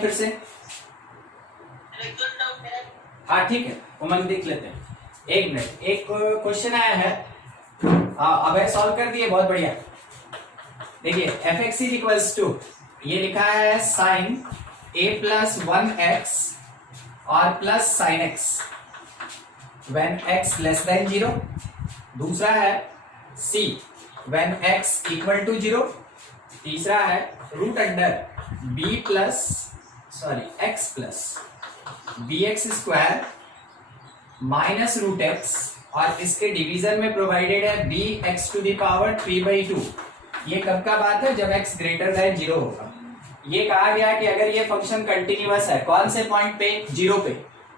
बताइए फिर से। हाँ ठीक है, उमंग देख लेते हैं। एक मिनट, एक क्वेश्चन आया है, अब सॉल्व कर दिए, बहुत बढ़िया। देखिए f x is equals to, ये लिखा है साइन ए प्लस 1x और plus sine x when x less than 0। दूसरा है c when x equal to 0। तीसरा है root under b plus x plus b x square minus root x, और इसके डिवीजन में प्रोवाइडेड है b x to the power 3/2। ये कब का बात है, जब x ग्रेटर देन 0 होगा। ये कहा गया कि अगर ये फंक्शन कंटिन्यूअस है, कौन से पॉइंट पे, 0 पे,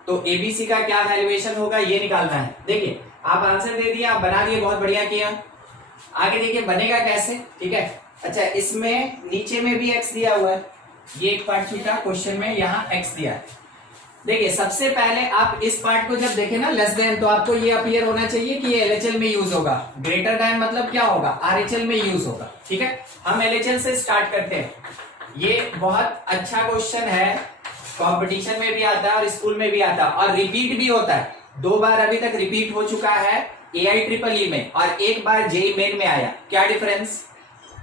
तो एबीसी का क्या वैल्यूएशन होगा ये निकालना है। देखिए आप आंसर दे दिए, आप बना दिए, बहुत बढ़िया किया। आगे देखिए बनेगा कैसे, ठीक है। अच्छा, इसमें नीचे में भी x दिया हुआ है, ये एक पार्ट छूटा क्वेश्चन में, यहाँ x दिया है। देखिए सबसे पहले आप इस पार्ट को जब देखें ना लेस देन, तो आपको ये अपीयर होना चाहिए कि ये एलएचएल में यूज होगा। ग्रेटर देन मतलब क्या होगा, आरएचएल में यूज होगा, ठीक है। हम एलएचएल से स्टार्ट करते हैं। ये बहुत अच्छा क्वेश्चन है, कंपटीशन में भी आता है और स्कूल में भी आता है, और रिपीट भी होता है। 2 बार अभी तक रिपीट हो चुका है AIEEE में, और एक बार जेईई मेन में आया। क्या डिफरेंस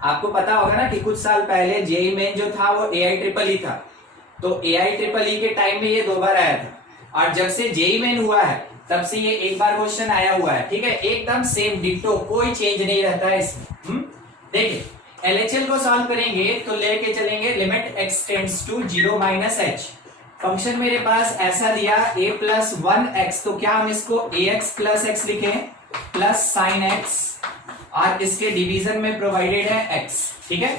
आपको पता होगा ना कि कुछ साल पहले जेईई मेन जो था वो AIEEE था, तो AIEEE के टाइम में ये 2 बार आया था, और जब से जेईई मेन हुआ है तब से ये एक बार क्वेश्चन आया हुआ है, ठीक है। एकदम सेम डिट्टो, कोई चेंज नहीं रहता है इसमें। देखिए एलएचएल को सॉल्व करेंगे तो लेके चलेंगे limit x tends to 0 minus h। Function मेरे पास ऐसा दिया a प्लस 1x, तो क्या हम इसको ax प्लस x लिखें प्लस साइन x, और इसके डिवीजन में प्रोवाइडेड है x, ठीक है।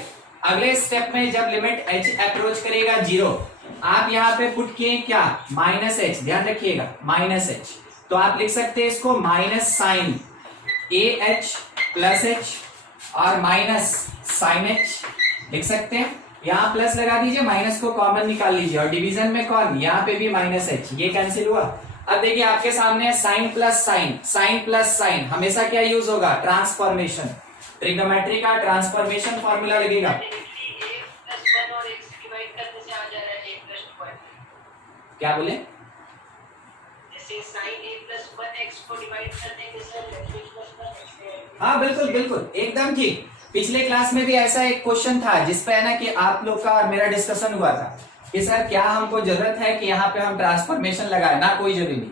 अगले स्टेप में जब लिमिट h अप्रोच करेगा 0, आप यहाँ पे पुट किए क्या, माइनस h, ध्यान रखिएगा माइनस h, तो आप लिख सकते हैं इसको minus sine ah plus h और माइनस साइन h लिख सकते हैं। यहाँ प्लस लगा दीजिए, माइनस को कॉमन निकाल लीजिए, और डिवीजन में कौन, यहाँ पे भी माइनस h, ये कैंसिल हुआ। अब देखिए आपके सामने है sine plus sine, sine plus sine हमेशा क्या यूज होगा, ट्रांसफॉर्मेशन। ट्रिग्नोमेट्री का ट्रांसफॉर्मेशन फॉर्मूला लगेगा। क्या बोले, हाँ बिल्कुल बिल्कुल एकदम ठीक। पिछले क्लास में भी ऐसा एक क्वेश्चन था जिसपे है ना कि आप लोग का और मेरा डिस्कशन हुआ था कि सर क्या हमको जरूरत है कि यहाँ पे हम ट्रांसफॉर्मेशन लगाए, ना कोई जरूरी नहीं।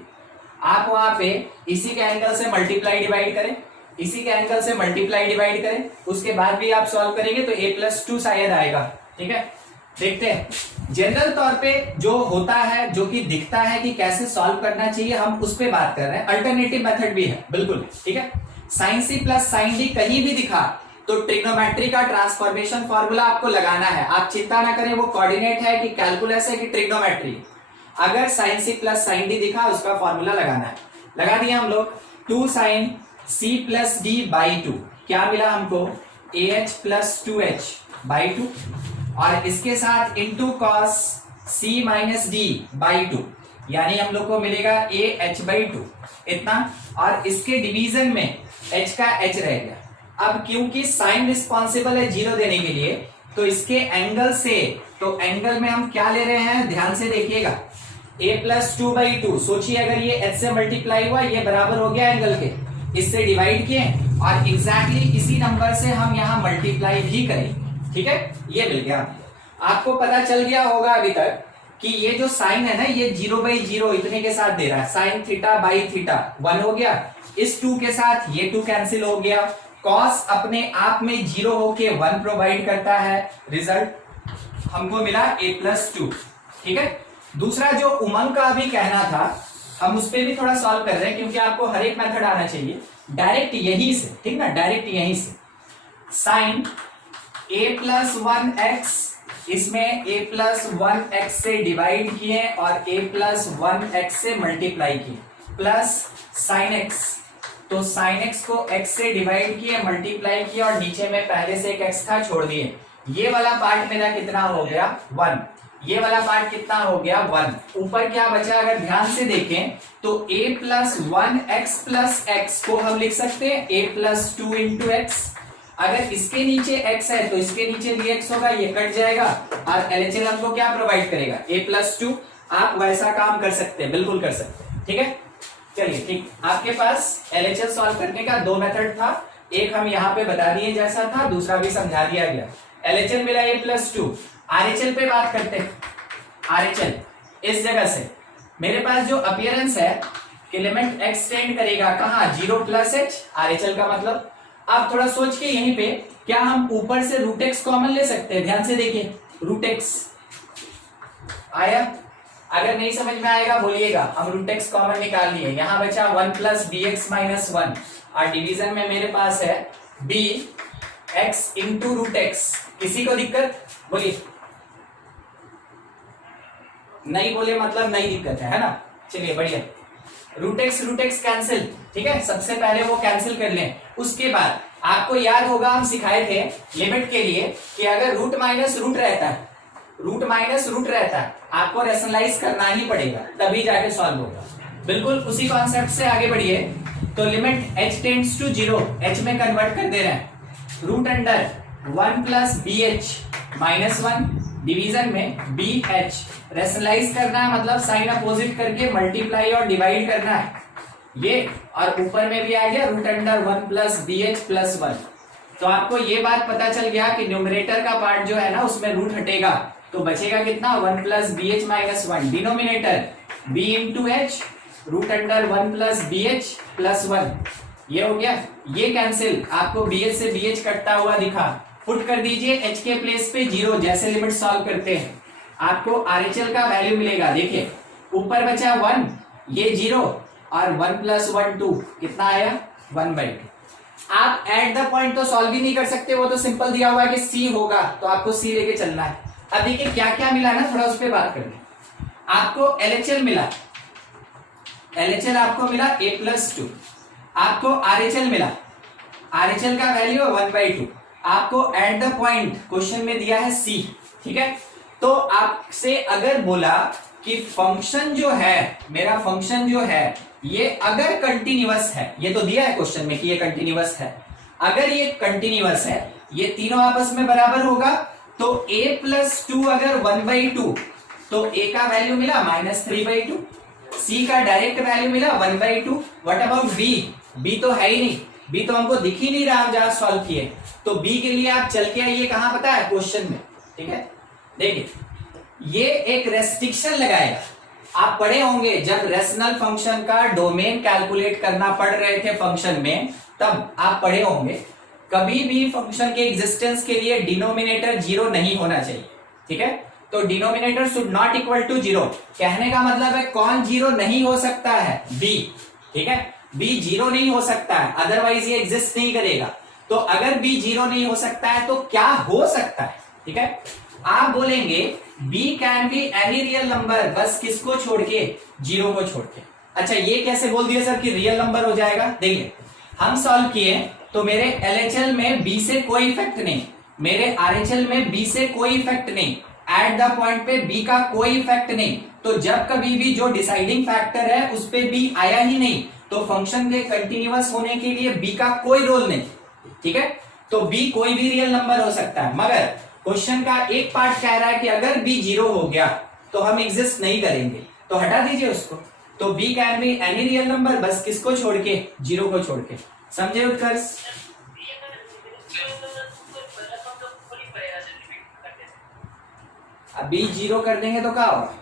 आप वहां पे इसी के एंगल से मल्टीप्लाई डिवाइड करें, इसी के एंगल से मल्टीप्लाई डिवाइड करें, उसके बाद भी आप सॉल्व करेंगे तो a+2 शायद आएगा, ठीक है। देखते हैं जनरल तौर पे जो होता है, जो कि दिखता है कि कैसे सॉल्व करना चाहिए, हम उस पर बात कर रहे हैं। अल्टरनेटिव मेथड भी है बिल्कुल, ठीक है। Sine c plus sine d कहीं भी दिखा तो ट्रिग्नोमेट्री का ट्रांसफॉर्मेशन फॉर्मूला आपको लगाना है। आप चिंता ना करें वो कोऑर्डिनेट है कि कैलकुलस है कि ट्रिग्नोमेट्री, अगर sine c plus sine d दिखा उसका फॉर्मूला लगाना है। लगा दिया हम लोग, 2 sine c plus d by 2, क्या मिला हमको, AH प्लस 2H बाई 2, और इसके साथ into cos c minus d by 2, यानी हम लोग को मिलेगा AH बाई 2 इतना, और इसके डिवीजन में h का h रह गया। अब क्योंकि साइन रिस्पॉन्सिबल है 0 देने के लिए, तो इसके एंगल से, तो एंगल में हम क्या ले रहे हैं, ध्यान से देखिएगा, a+2/2। सोचिए अगर ये h से मल्टीप्लाई हुआ, ये बराबर हो गया एंगल के, इससे डिवाइड किए, और एग्जैक्टली इसी नंबर से हम यहाँ मल्टीप्लाई भी करें, ठीक है। ये मिल गया आपको, पता चल गया होगा अभी तक कि ये जो साइन है ना, ये 0/0 इतने के साथ दे रहा है, साइन थीटा बाई थीटा 1 हो गया, इस 2 के साथ ये 2 कैंसिल हो गया, कॉस अपने आप में 0 होके 1 प्रोवाइड करता है, रिजल्ट हमको मिला a+2, ठीक है। दूसरा जो उमंग का अभी कहना था, हम उस पर भी थोड़ा सॉल्व कर रहे हैं, क्योंकि आपको हर एक मेथड आना चाहिए, डायरेक्ट यहीं से, ठीक ना, डायरेक्ट यहीं से। साइन a+1x, इसमें a+1x से डिवाइड किए और a+1x से मल्टीप्लाई किए, प्लस साइन x, तो साइन x को x से डिवाइड किए, मल्टीप्लाई किया, और नीचे में पहले से एक x था छोड़ दिए। ये वाला पार्ट मेरा कितना हो गया, 1, ये वाला पार्ट कितना हो गया, 1। ऊपर क्या बचा, अगर ध्यान से देखें तो a+1x प्लस x को हम लिख सकते हैं a+2 इंटू x। अगर इसके नीचे x है तो इसके नीचे dx होगा, ये कट जाएगा और LHS हमको क्या प्रोवाइड करेगा, a+2। आप वैसा काम कर सकते हैं, बिल्कुल कर सकते हैं, ठीक है। चलिए ठीक, आपके पास LHS सॉल्व करने का दो मेथड था, एक हम यहाँ पे बता दिए जैसा था, दूसरा भी समझा दिया गया। LHS मिला a+2। RHL पे बात करते हैं। RHL इस जगह से मेरे पास जो अपीयरेंस है कि लिमिट x टेंड करेगा कहाँ, 0 + h, RHL का मतलब। आप थोड़ा सोच के यहीं पे क्या हम ऊपर से √x कॉमन ले सकते हैं, ध्यान से देखिए, √x आया। अगर नहीं समझ में आएगा बोलिएगा, हम √x कॉमन निकाल लिए, यहां बचा 1 + bx - 1 और डिवीजन में मेरे पास है bx × √x। किसी को दिक्कत बोलिए, नहीं बोले मतलब नहीं दिक्कत है ना। चलिए बढ़िया, √x कैंसिल, ठीक है, सबसे पहले वो कैंसिल कर लें। उसके बाद आपको याद होगा हम सिखाए थे लिमिट के लिए कि अगर रूट माइनस रूट रहता है आपको रेशनलाइज करना ही पड़ेगा, तभी जाके सॉल्व होगा। बिल्कुल उसी कॉन्सेप्ट से आगे बढ़िए। तो limit h tends to 0, h में कन्वर्ट कर दे रहे हैं, √1 + bh - 1 डिवीजन में bh, रेशनलाइज करना है मतलब साइन अपोजिट करके मल्टीप्लाई और डिवाइड करना है ये, और ऊपर में भी आ गया √1 + bh + 1। तो आपको ये बात पता चल गया कि न्यूमरेटर का पार्ट जो है ना उसमें रूट हटेगा, तो बचेगा कितना, 1 + bh - 1, denominator b × h, √1 + bh + 1, ये हो गया। ये कैंसिल, आपको bh से bh कटता हुआ दिखा, पुट कर दीजिए h के प्लेस पे 0, जैसे लिमिट सॉल्व करते हैं आपको RHL का वैल्यू मिलेगा। देखिए ऊपर बचा 1, ये 0 और 1 + 1 2, कितना आया, 1/2। आप एट द पॉइंट तो सॉल्व ही नहीं कर सकते, वो तो सिंपल दिया हुआ है कि C होगा, तो आपको C लेके चलना है। अब देखिए क्या क्या मिला ना, थोड़ा उस पर बात करें। आपको LHL मिला, LHL आपको मिला a+2, आपको RHL मिला, RHL का वैल्यू है 1/2, आपको एट द पॉइंट क्वेश्चन में दिया है C, ठीक है। तो आपसे अगर बोला कि फंक्शन जो है, मेरा फंक्शन जो है ये अगर कंटिन्यूअस है, ये तो दिया है क्वेश्चन में कि ये कंटिन्यूअस है, अगर ये कंटिन्यूअस है, ये तीनों आपस में बराबर होगा, तो a+2 अगर 1/2 तो a का वैल्यू मिला -3/2, c का डायरेक्ट वैल्यू मिला 1/2। व्हाट अबाउट b तो है ही नहीं, b तो हमको दिख ही नहीं रहा, हम जहां सॉल्व किए, तो b के लिए आप चल के आइए कहां पता है, क्वेश्चन में, ठीक है। देखिए ये एक रेस्ट्रिक्शन लगाएगा, आप पढ़े होंगे जब रेशनल फंक्शन का डोमेन कैलकुलेट करना पड़ रहे थे फंक्शन में, तब आप पढ़े होंगे कभी भी फंक्शन के एग्जिस्टेंस के लिए डिनोमिनेटर 0 नहीं होना चाहिए, ठीक है। तो denominator should not equal to 0, कहने का मतलब है कौन 0 नहीं हो सकता है, b, ठीक है, b 0 नहीं हो सकता है, अदरवाइज ये एग्जिस्ट नहीं करेगा। तो अगर b 0 नहीं हो सकता है तो क्या हो सकता है, ठीक है। आप बोलेंगे b can be any real number, बस किसको छोड़ के, 0 को छोड़ के। अच्छा ये कैसे बोल दिया सर कि रियल नंबर हो जाएगा, देखिए हम सॉल्व किए तो मेरे LHL में b से कोई इफेक्ट नहीं, मेरे RHL में b से कोई इफेक्ट नहीं, एट द पॉइंट पे b का कोई इफेक्ट नहीं, तो जब कभी भी जो डिसाइडिंग फैक्टर है उस पे b आया ही नहीं, तो फंक्शन के कंटिन्यूअस होने के लिए b का कोई रोल नहीं, ठीक है। तो b कोई भी रियल नंबर हो सकता है, मगर क्वेश्चन का एक पार्ट कह रहा है कि अगर b 0 हो गया तो हम एग्जिस्ट नहीं करेंगे, तो हटा दीजिए उसको। तो b can be any real number, बस किसको छोड़ के, 0 को छोड़ के, समझे उत्कर्ष। अब b 0 कर देंगे तो क्या होगा,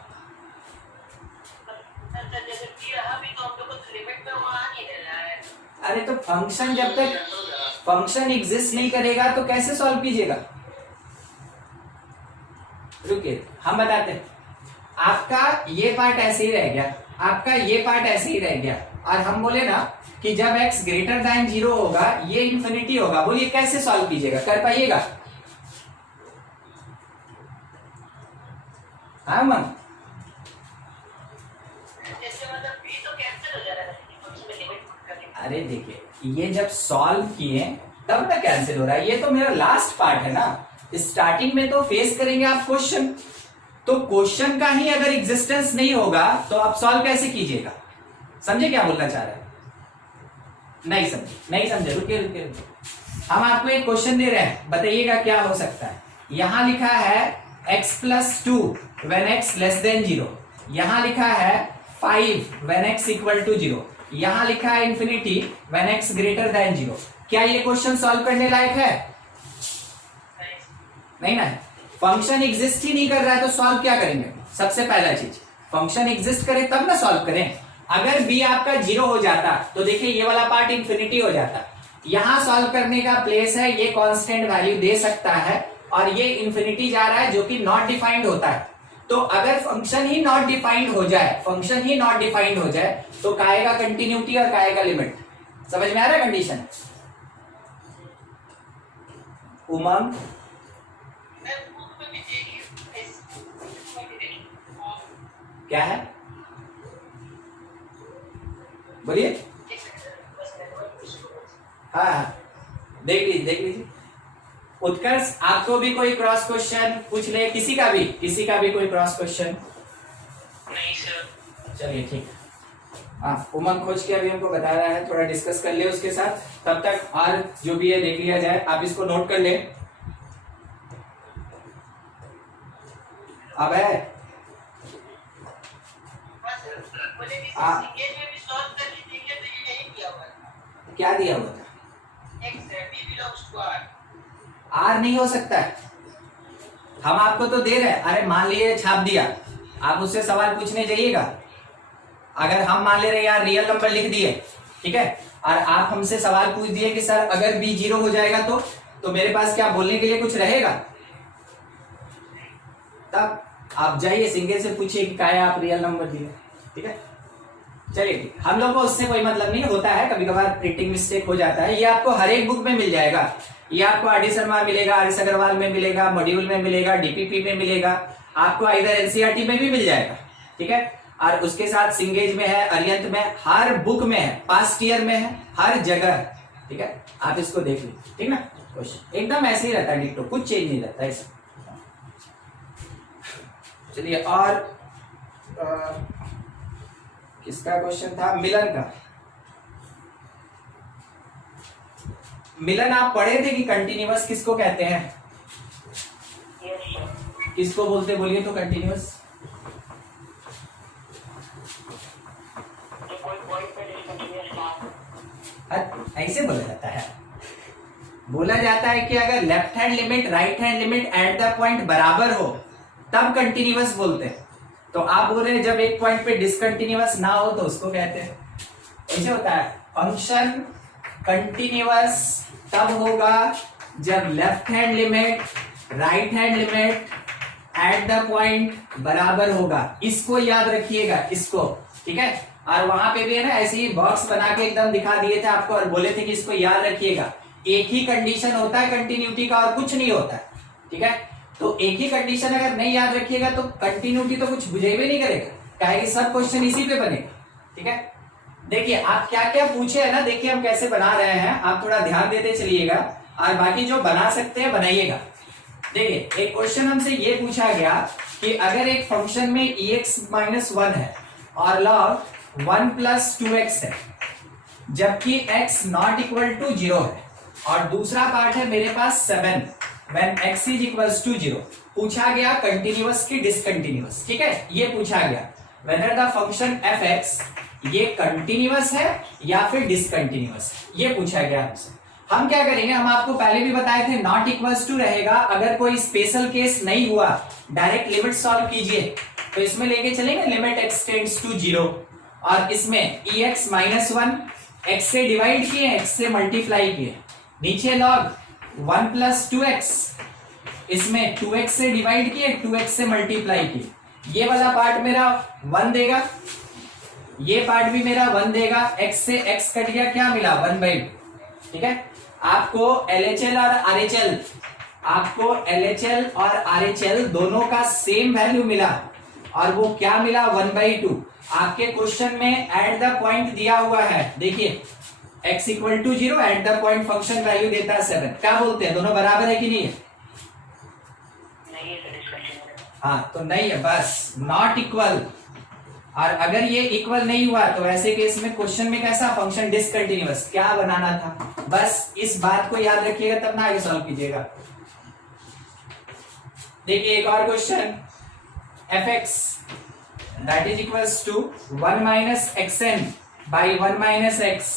अरे तो फंक्शन जब तक फंक्शन एग्जिस्ट नहीं करेगा तो कैसे सॉल्व कीजिएगा, रुकिए हम बताते हैं। आपका ये पार्ट ऐसे ही रह गया, आपका ये पार्ट ऐसे ही रह गया, और हम बोले ना कि जब x ग्रेटर देन 0 होगा ये इंफिनिटी होगा, बोलिए कैसे सॉल्व कीजिएगा, कर पाइएगा, हाँ मन, अरे देखिए ये जब सॉल्व किए तब ना कैंसिल हो रहा है, ये तो मेरा लास्ट पार्ट है ना, स्टार्टिंग में तो फेस करेंगे आप क्वेश्चन, तो क्वेश्चन का ही अगर एग्जिस्टेंस नहीं होगा तो आप सॉल्व कैसे कीजिएगा, समझे क्या बोलना चाह रहा है, नहीं समझे रुकिए हम आपको एक क्वेश्चन दे रहे हैं, बताइएगा क्या हो सकता है। यहां लिखा है x+2 when x less than 0, यहां लिखा है 5 when x equal to 0, यहां लिखा है infinity when x greater than 0। क्या ये क्वेश्चन सॉल्व करने लायक है? नहीं ना। फंक्शन एग्जिस्ट ही नहीं कर रहा है तो सॉल्व क्या करेंगे? सबसे पहला चीज, फंक्शन एग्जिस्ट करे तब ना सॉल्व करें। अगर b आपका 0 हो जाता तो देखिए ये वाला पार्ट इंफिनिटी हो जाता। यहां सॉल्व करने का प्लेस है, ये कांस्टेंट वैल्यू दे सकता है और ये इंफिनिटी जा रहा है जो कि नॉट डिफाइंड होता है। तो अगर फंक्शन ही नॉट डिफाइंड हो जाए, फंक्शन ही नॉट डिफाइंड हो जाए तो काय का कंटिन्यूटी और काय का लिमिट। समझ में आ रहा है कंडीशन? उमंग क्या है, बोलिए। हाँ देख लीजिए। उत्कर्ष आपको भी कोई क्रॉस क्वेश्चन पूछ ले, किसी का भी कोई क्रॉस क्वेश्चन? नहीं सर। चलिए ठीक। हाँ उमंग खोज के अभी हमको बता रहा है, थोड़ा डिस्कस कर ले उसके साथ, तब तक और जो भी है देख लिया जाए। आप इसको नोट कर ले। अब है क्या दिया हुआ था? आर नहीं हो सकता है, हम आपको तो दे रहे हैं। अरे मान लिए छाप दिया, आप उससे सवाल पूछने जाइएगा। अगर हम मान ले रहे यार रियल नंबर लिख दिए, ठीक है, और आप हमसे सवाल पूछ दिए कि सर अगर b 0 हो जाएगा तो मेरे पास क्या बोलने के लिए कुछ रहेगा? तब आप जाइए सिंगे से पूछिए कि क्या आप रियल नंबर दिए, ठीक है। चलिए ठीक, हम लोग को उससे कोई मतलब नहीं होता है, कभी कभार प्रिंटिंग मिस्टेक हो जाता है। ये आपको हर एक बुक में मिल जाएगा, ये आपको आर डी शर्मा मिलेगा, आर एस अग्रवाल में मिलेगा, मॉड्यूल में मिलेगा, डीपीपी में मिलेगा, आपको इधर एनसीईआरटी में भी मिल जाएगा, ठीक है। और उसके साथ सिंगेज में है, अरियंत में, हर बुक में है, पास्ट ईयर में है, हर जगह, ठीक है। आप इसको देख लीजिए, ठीक ना। क्वेश्चन एकदम ऐसे ही रहता है, डिक्टो, कुछ चेंज नहीं रहता है। चलिए और किसका क्वेश्चन था? मिलन का। मिलन आप पढ़े थे कि कंटिन्यूअस किसको कहते हैं? किसको बोलते बोलिए तो कंटिन्यूअस? ऐसे बोला जाता है, बोला जाता है कि अगर left hand limit right hand limit at the point बराबर हो तब कंटिन्यूअस बोलते हैं। तो आप बोल रहे हैं जब एक पॉइंट पे डिसकंटिन्यूअस ना हो तो उसको कहते हैं। ऐसे होता है, फंक्शन कंटिन्यूअस तब होगा जब left hand limit right hand limit at the point बराबर होगा। इसको याद रखिएगा, इसको, ठीक है। और वहां पे भी है ना ऐसे ही बॉक्स बना के एकदम दिखा दिए थे आपको और बोले थे कि इसको याद रखिएगा। एक ही कंडीशन होता है कंटिन्यूटी का और कुछ नहीं होता, ठीक है। तो एक ही कंडीशन अगर नहीं याद रखिएगा तो कंटिन्यूटी तो कुछ बुझेबे नहीं करेगा, कहेगी सब क्वेश्चन इसी पे बनेगा, ठीक है। देखिए आप क्या क्या पूछे है ना, देखिए हम कैसे बना रहे हैं, आप थोड़ा ध्यान देते चलिएगा और बाकी जो बना सकते हैं बनाइएगा। देखिए एक क्वेश्चन हमसे ये पूछा गया कि अगर एक फंक्शन में ex-1 है और log 1 + 2x है, जबकि x नॉट इक्वल टू 0 है, और दूसरा पार्ट है मेरे पास 7 when x is equals to 0। पूछा गया कंटिन्यूअस की डिसकंटिन्यूअस, ठीक है। ये पूछा गया whether the function fx ये कंटिन्यूअस है या फिर डिसकंटिन्यूअस, ये पूछा गया हमसे। हम क्या करेंगे, हम आपको पहले भी बताए थे नॉट इक्वल्स टू रहेगा। अगर कोई स्पेशल केस नहीं हुआ डायरेक्ट लिमिट सॉल्व कीजिए, तो इसमें लेके चलेंगे लिमिट x टेंड्स टू 0 और इसमें ex-1 x से डिवाइड किए, x से मल्टीप्लाई किए, नीचे log 1 + 2x, इसमें 2x से डिवाइड किए, 2x से मल्टीप्लाई किए। ये वाला पार्ट मेरा 1 देगा, ये पार्ट भी मेरा 1 देगा, x से x कट गया, क्या मिला 1/2, ठीक है। आपको LHL और RHL, आपको LHL और RHL दोनों का सेम वैल्यू मिला और वो क्या मिला 1/2। आपके क्वेश्चन में एट द पॉइंट दिया हुआ है, देखिए x equal to 0 at the point function value देता है 7। क्या बोलते हैं, दोनों बराबर है कि नहीं है? नहीं है, हाँ तो नहीं है, बस नॉट इक्वल। और अगर ये इक्वल नहीं हुआ तो ऐसे केस में क्वेश्चन में कैसा फंक्शन डिसकंटिन्यूअस क्या बनाना था, बस इस बात को याद रखिएगा तब ना आगे सॉल्व कीजिएगा। देखिए एक और question, fx that is equals to 1 minus xn by 1 minus x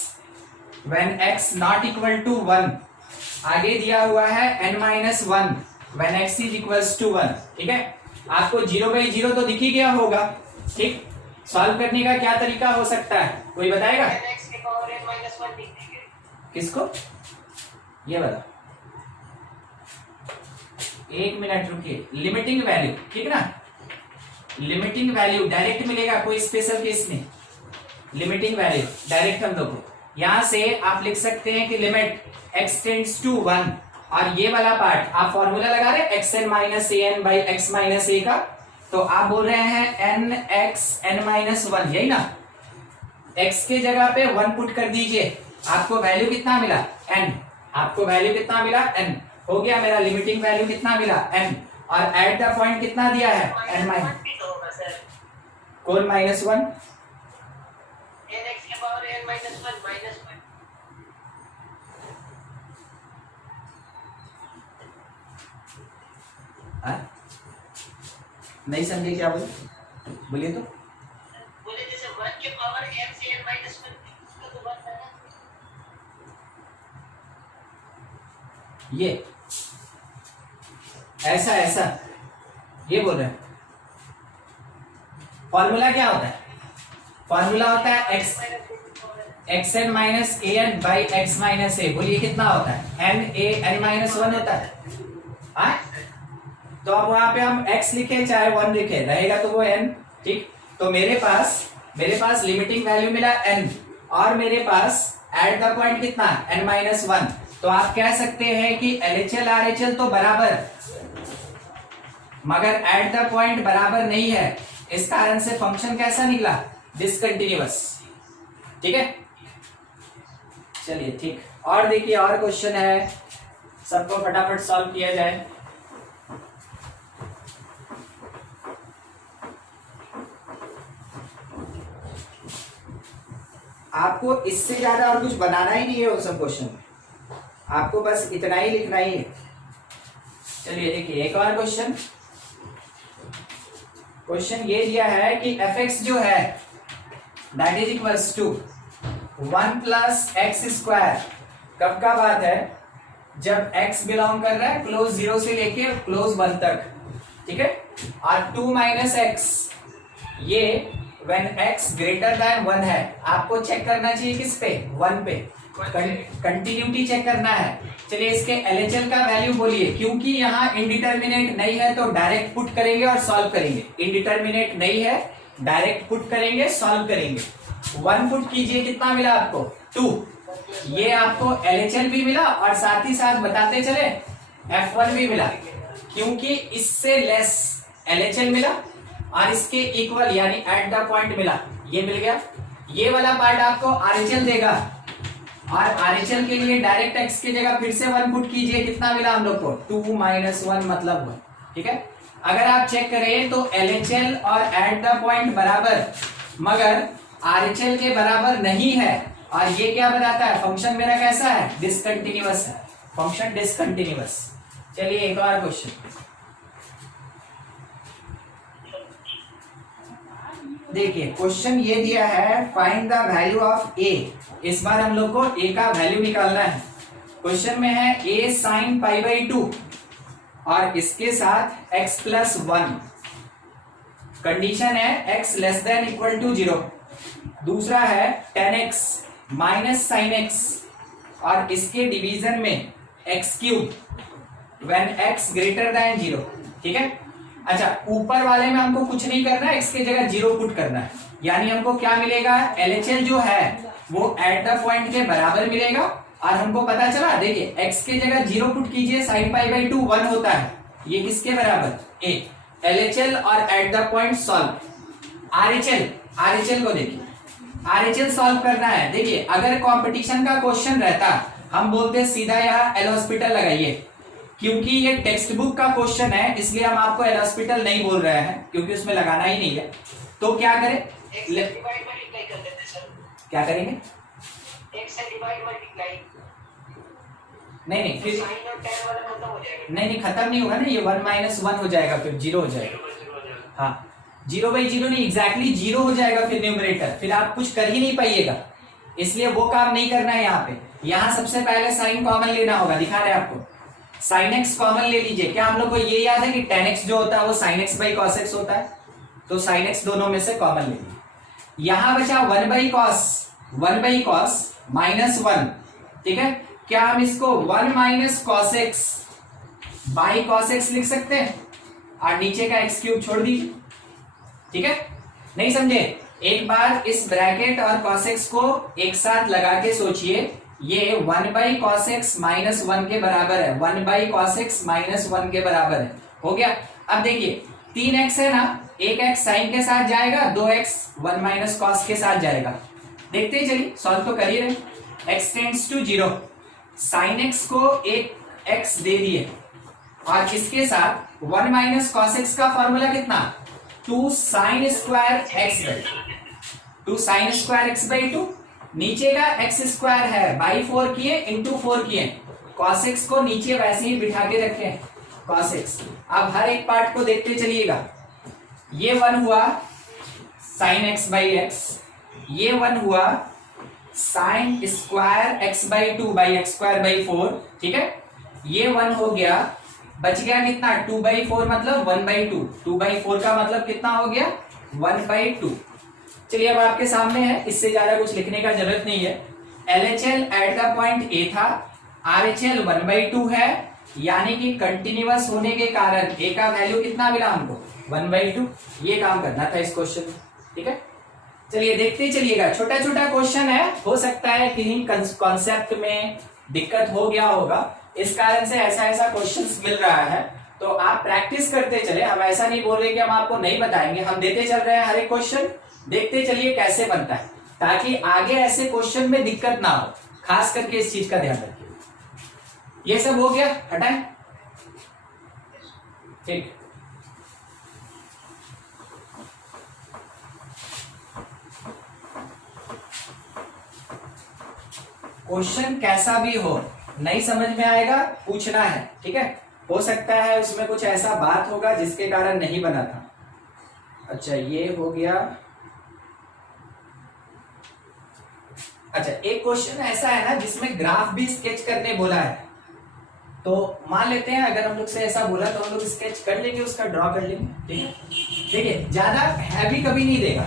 when x not equal to 1, आगे दिया हुआ है n minus 1 when x is equals to 1। ठीक है, आपको 0/0 तो दिख ही गया होगा। ठीक, सॉल्व करने का क्या तरीका हो सकता है, कोई बताएगा? किसको? ये वाला, एक मिनट रुकिए। लिमिटिंग वैल्यू, ठीक ना, लिमिटिंग वैल्यू डायरेक्ट मिलेगा, कोई स्पेशल केस नहीं। लिमिटिंग वैल्यू डायरेक्ट हम लोग को यहां से आप लिख सकते हैं कि लिमिट x टेंड्स टू 1, और ये वाला पार्ट आप फॉर्मूला लगा रहे हैं xn minus an by x minus a का, तो आप बोल रहे हैं n x n माइनस 1, यही ना। x के जगह पे 1 पुट कर दीजिए, आपको वैल्यू कितना मिला n, आपको वैल्यू कितना मिला n, हो गया मेरा लिमिटिंग वैल्यू कितना मिला n, और एट द पॉइंट कितना दिया है n माइनस, कौन माइनस 1, नहीं समझे क्या बोले, बोलिए तो। बोले जैसे 1 के पावर n से n माइनस 1 तो बात है ना, ये ऐसा ऐसा ये बोल रहे हैं। फॉर्मूला क्या होता है? फॉर्मूला होता है xn minus an by x minus a। बोलिए कितना होता है? n a n माइनस 1 होता है। हाँ, तो अब वहां पे हम x लिखे चाहे 1 लिखे, रहेगा तो वो n। ठीक, तो मेरे पास लिमिटिंग वैल्यू मिला n, और मेरे पास एट द पॉइंट कितना n माइनस 1। तो आप कह सकते हैं कि LHL RHL तो बराबर, मगर एट द पॉइंट बराबर नहीं है, इस कारण से फंक्शन कैसा निकला? डिसकंटिन्यूअस। ठीक है, चलिए ठीक। और देखिए और क्वेश्चन है, सबको फटाफट सॉल्व किया जाए। आपको इससे ज्यादा और कुछ बनाना ही नहीं है उस सब क्वेश्चन में, आपको बस इतना ही लिखना ही है। चलिए देखिए एक और क्वेश्चन। क्वेश्चन ये दिया है कि fx जो है that is equals to 1 plus x square. कब का बात है? जब x बिलोंग कर रहा है क्लोज 0 से लेके क्लोज 1 तक। ठीक है, और 2 माइनस एक्स ये व्हेन x ग्रेटर देन 1 है। आपको चेक करना चाहिए किस पे? 1 पे, कंटिन्यूटी चेक करना है। चलिए इसके LHL का वैल्यू बोलिए, क्योंकि यहाँ इंडिटरमिनेट नहीं है तो डायरेक्ट पुट करेंगे और सॉल्व करेंगे। इंडिटरमिनेट नहीं है, डायरेक्ट पुट करेंगे, सॉल्व करेंगे। 1 पुट कीजिए, कितना मिला आपको? 2। ये आपको LHL भी मिला और साथ ही साथ बताते चले F1 भी मिला, क्योंकि इससे लेस LHL मिला और इसके इक्वल यानी एट द पॉइंट मिला, ये मिल गया। ये वाला पार्ट आपको RHL देगा, और RHL के लिए डायरेक्ट x की जगह फिर से 1 पुट कीजिए, कितना मिला हम लोग को? 2 माइनस 1 मतलब 1। ठीक है, अगर आप चेक करें तो LHL और एट द पॉइंट बराबर, मगर RHL के बराबर नहीं है। और ये क्या बताता है? फंक्शन मेरा कैसा है? डिसकंटिन्यूअस है, फंक्शन डिसकंटिन्यूअस। चलिए एक और क्वेश्चन देखिए। क्वेश्चन ये दिया है find the value of a। इस बार हम लोग को a का वैल्यू निकालना है। क्वेश्चन में है a sin π/2 और इसके साथ x प्लस 1। कंडीशन है x less than equal to 0। दूसरा है 10x माइनस साइन x, और इसके डिवीजन में x cube when x greater then 0। ठीक है, अच्छा ऊपर वाले में हमको कुछ नहीं करना है, x की जगह 0 पुट करना है। यानी हमको क्या मिलेगा? LHL जो है वो एट द पॉइंट के बराबर मिलेगा। और हमको पता चला, देखिए x की जगह 0 पुट कीजिए, sin π/2 1 होता है, ये किसके बराबर? a। LHL और eight the point solve. RHL को देखिए, RHL सॉल्व करना है। देखिए अगर कंपटीशन का क्वेश्चन रहता हम बोलते सीधा यहाँ एल हॉस्पिटल लगाइए, क्योंकि ये टेक्स्ट बुक का क्वेश्चन है इसलिए हम आपको एल हॉस्पिटल नहीं बोल रहे हैं, क्योंकि उसमें लगाना ही नहीं है। तो क्या करें? एक से डिवाइड मल्टीप्लाई कर देते सर। क्या करेंगे? एक से डिवाइड मल्टीप्लाई। नहीं नहीं फिर साइन और tan वाला खत्म हो जाएगा। नहीं नहीं खत्म नहीं होगा ना, ये 1 - 1 हो जाएगा, फिर 0 हो जाएगा। हाँ 0/0 नहीं, एग्जैक्टली 0 हो जाएगा फिर न्यूमरेटर, फिर आप कुछ कर ही नहीं पाइएगा, इसलिए वो काम नहीं करना है यहाँ पे। यहाँ सबसे पहले साइन कॉमन लेना होगा, दिखा रहे हैं आपको, साइन एक्स कॉमन ले लीजिए। क्या हम लोग को ये याद है कि tan x जो होता है वो sin x by cos x होता है, तो sin x दोनों में से कॉमन ले लीजिए। यहां बचा 1/cos -1, ठीक है। क्या हम इसको 1 - cos x by cos x लिख सकते हैं, और नीचे का x³ छोड़ दीजिए, ठीक है। नहीं समझे? एक बार इस ब्रैकेट और cos x को एक साथ लगा के सोचिए, ये 1/cos x -1 के बराबर है, 1/cos x -1 के बराबर है, हो गया। अब देखिए 3x है ना, एक x साइन के साथ जाएगा, 2x 1 - cos के साथ जाएगा। देखते ही चलिए, सॉल्व तो करिए रहे। x tends to 0, sine x को एक x दे दिए, और इसके साथ 1 - cos x का फॉर्मूला कितना, 2 sin स्क्वायर x बाई 2, नीचे का x² है बाई 4 किए इंटू 4 किए, cos x को नीचे वैसे ही बिठा के रखे cos x। अब हर एक पार्ट को देखते चलिएगा, ये 1 हुआ sin x बाई x, ये 1 हुआ sin square x by 2 by x² by 4, ठीक है। ये 1 हो गया, बच गया कितना, 2/4 मतलब 1/2, 2/4 का मतलब कितना हो गया, 1/2। चलिए अब आपके सामने है, इससे ज्यादा कुछ लिखने का जरूरत नहीं है। LHL eight the point A था, RHL 1/2 है, यानी कि कंटिन्यूअस होने के कारण A का वैल्यू कितना मिला हमको, 1/2। ये काम करना था इस क्वेश्चन में, ठीक है। चलिए देखते चलिएगा, छोटा छोटा क्वेश्चन है, हो सकता है कहीं कॉन्सेप्ट में दिक्कत हो गया होगा, इस कारण से ऐसा ऐसा क्वेश्चंस मिल रहा है, तो आप प्रैक्टिस करते चले। हम ऐसा नहीं बोल रहे कि हम आपको नहीं बताएंगे, हम देते चल रहे हैं हर एक क्वेश्चन, देखते चलिए कैसे बनता है, ताकि आगे ऐसे क्वेश्चन में दिक्कत ना हो, खास करके इस चीज का ध्यान रखिए। ये सब हो गया, हटाएं, ठीक। क्वेश्चन कैसा भी हो, नहीं समझ में आएगा पूछना है, ठीक है। हो सकता है उसमें कुछ ऐसा बात होगा जिसके कारण नहीं बना था। अच्छा ये हो गया। अच्छा एक क्वेश्चन ऐसा है ना जिसमें ग्राफ भी स्केच करने बोला है, तो मान लेते हैं अगर हम लोग से ऐसा बोला तो हम लोग स्केच कर लेंगे, उसका ड्रॉ कर लेंगे, ठीक है। देखिए ज्यादा हैवी कभी नहीं देगा,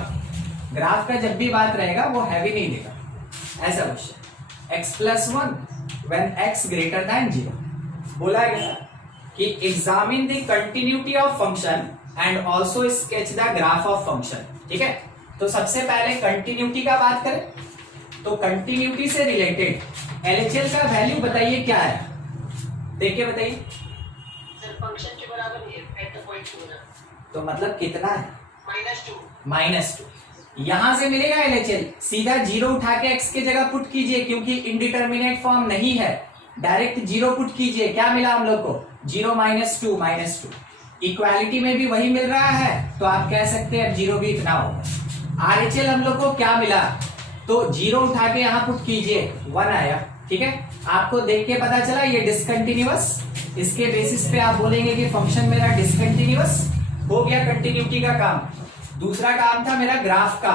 ग्राफ का जब भी बात रहेगा वो हैवी नहीं देगा। ऐसा question, x+1 when x greater than 0, बोला गया कि examine the continuity of function and also sketch the graph of function, ठीक है। तो सबसे पहले कंटिन्यूटी का बात करें, तो कंटिन्यूटी से रिलेटेड LHL का वैल्यू बताइए क्या है, देखिए बताइए। सर फंक्शन के बराबर है एट द पॉइंट 2 ना, तो मतलब कितना है, -2। यहां से मिलेगा LHL, सीधा 0 उठा के x के जगह पुट कीजिए, क्योंकि इनडिटर्मिनेट फॉर्म नहीं है, डायरेक्ट 0 पुट कीजिए। क्या मिला हम लोग को, 0 - 2। इक्वालिटी में भी वही मिल रहा है, तो आप कह सकते हैं 0 भी इतना होगा। RHL हम लोग को क्या मिला, तो 0 उठा के यहाँ पुट कीजिए, 1 आया, ठीक है। आपको देख के पता चला ये डिसकंटिन्यूअस, इसके बेसिस पे आप बोलेंगे कि फंक्शन मेरा डिसकंटिन्यूअस हो गया। कंटिन्यूटी का काम। दूसरा काम था मेरा ग्राफ का।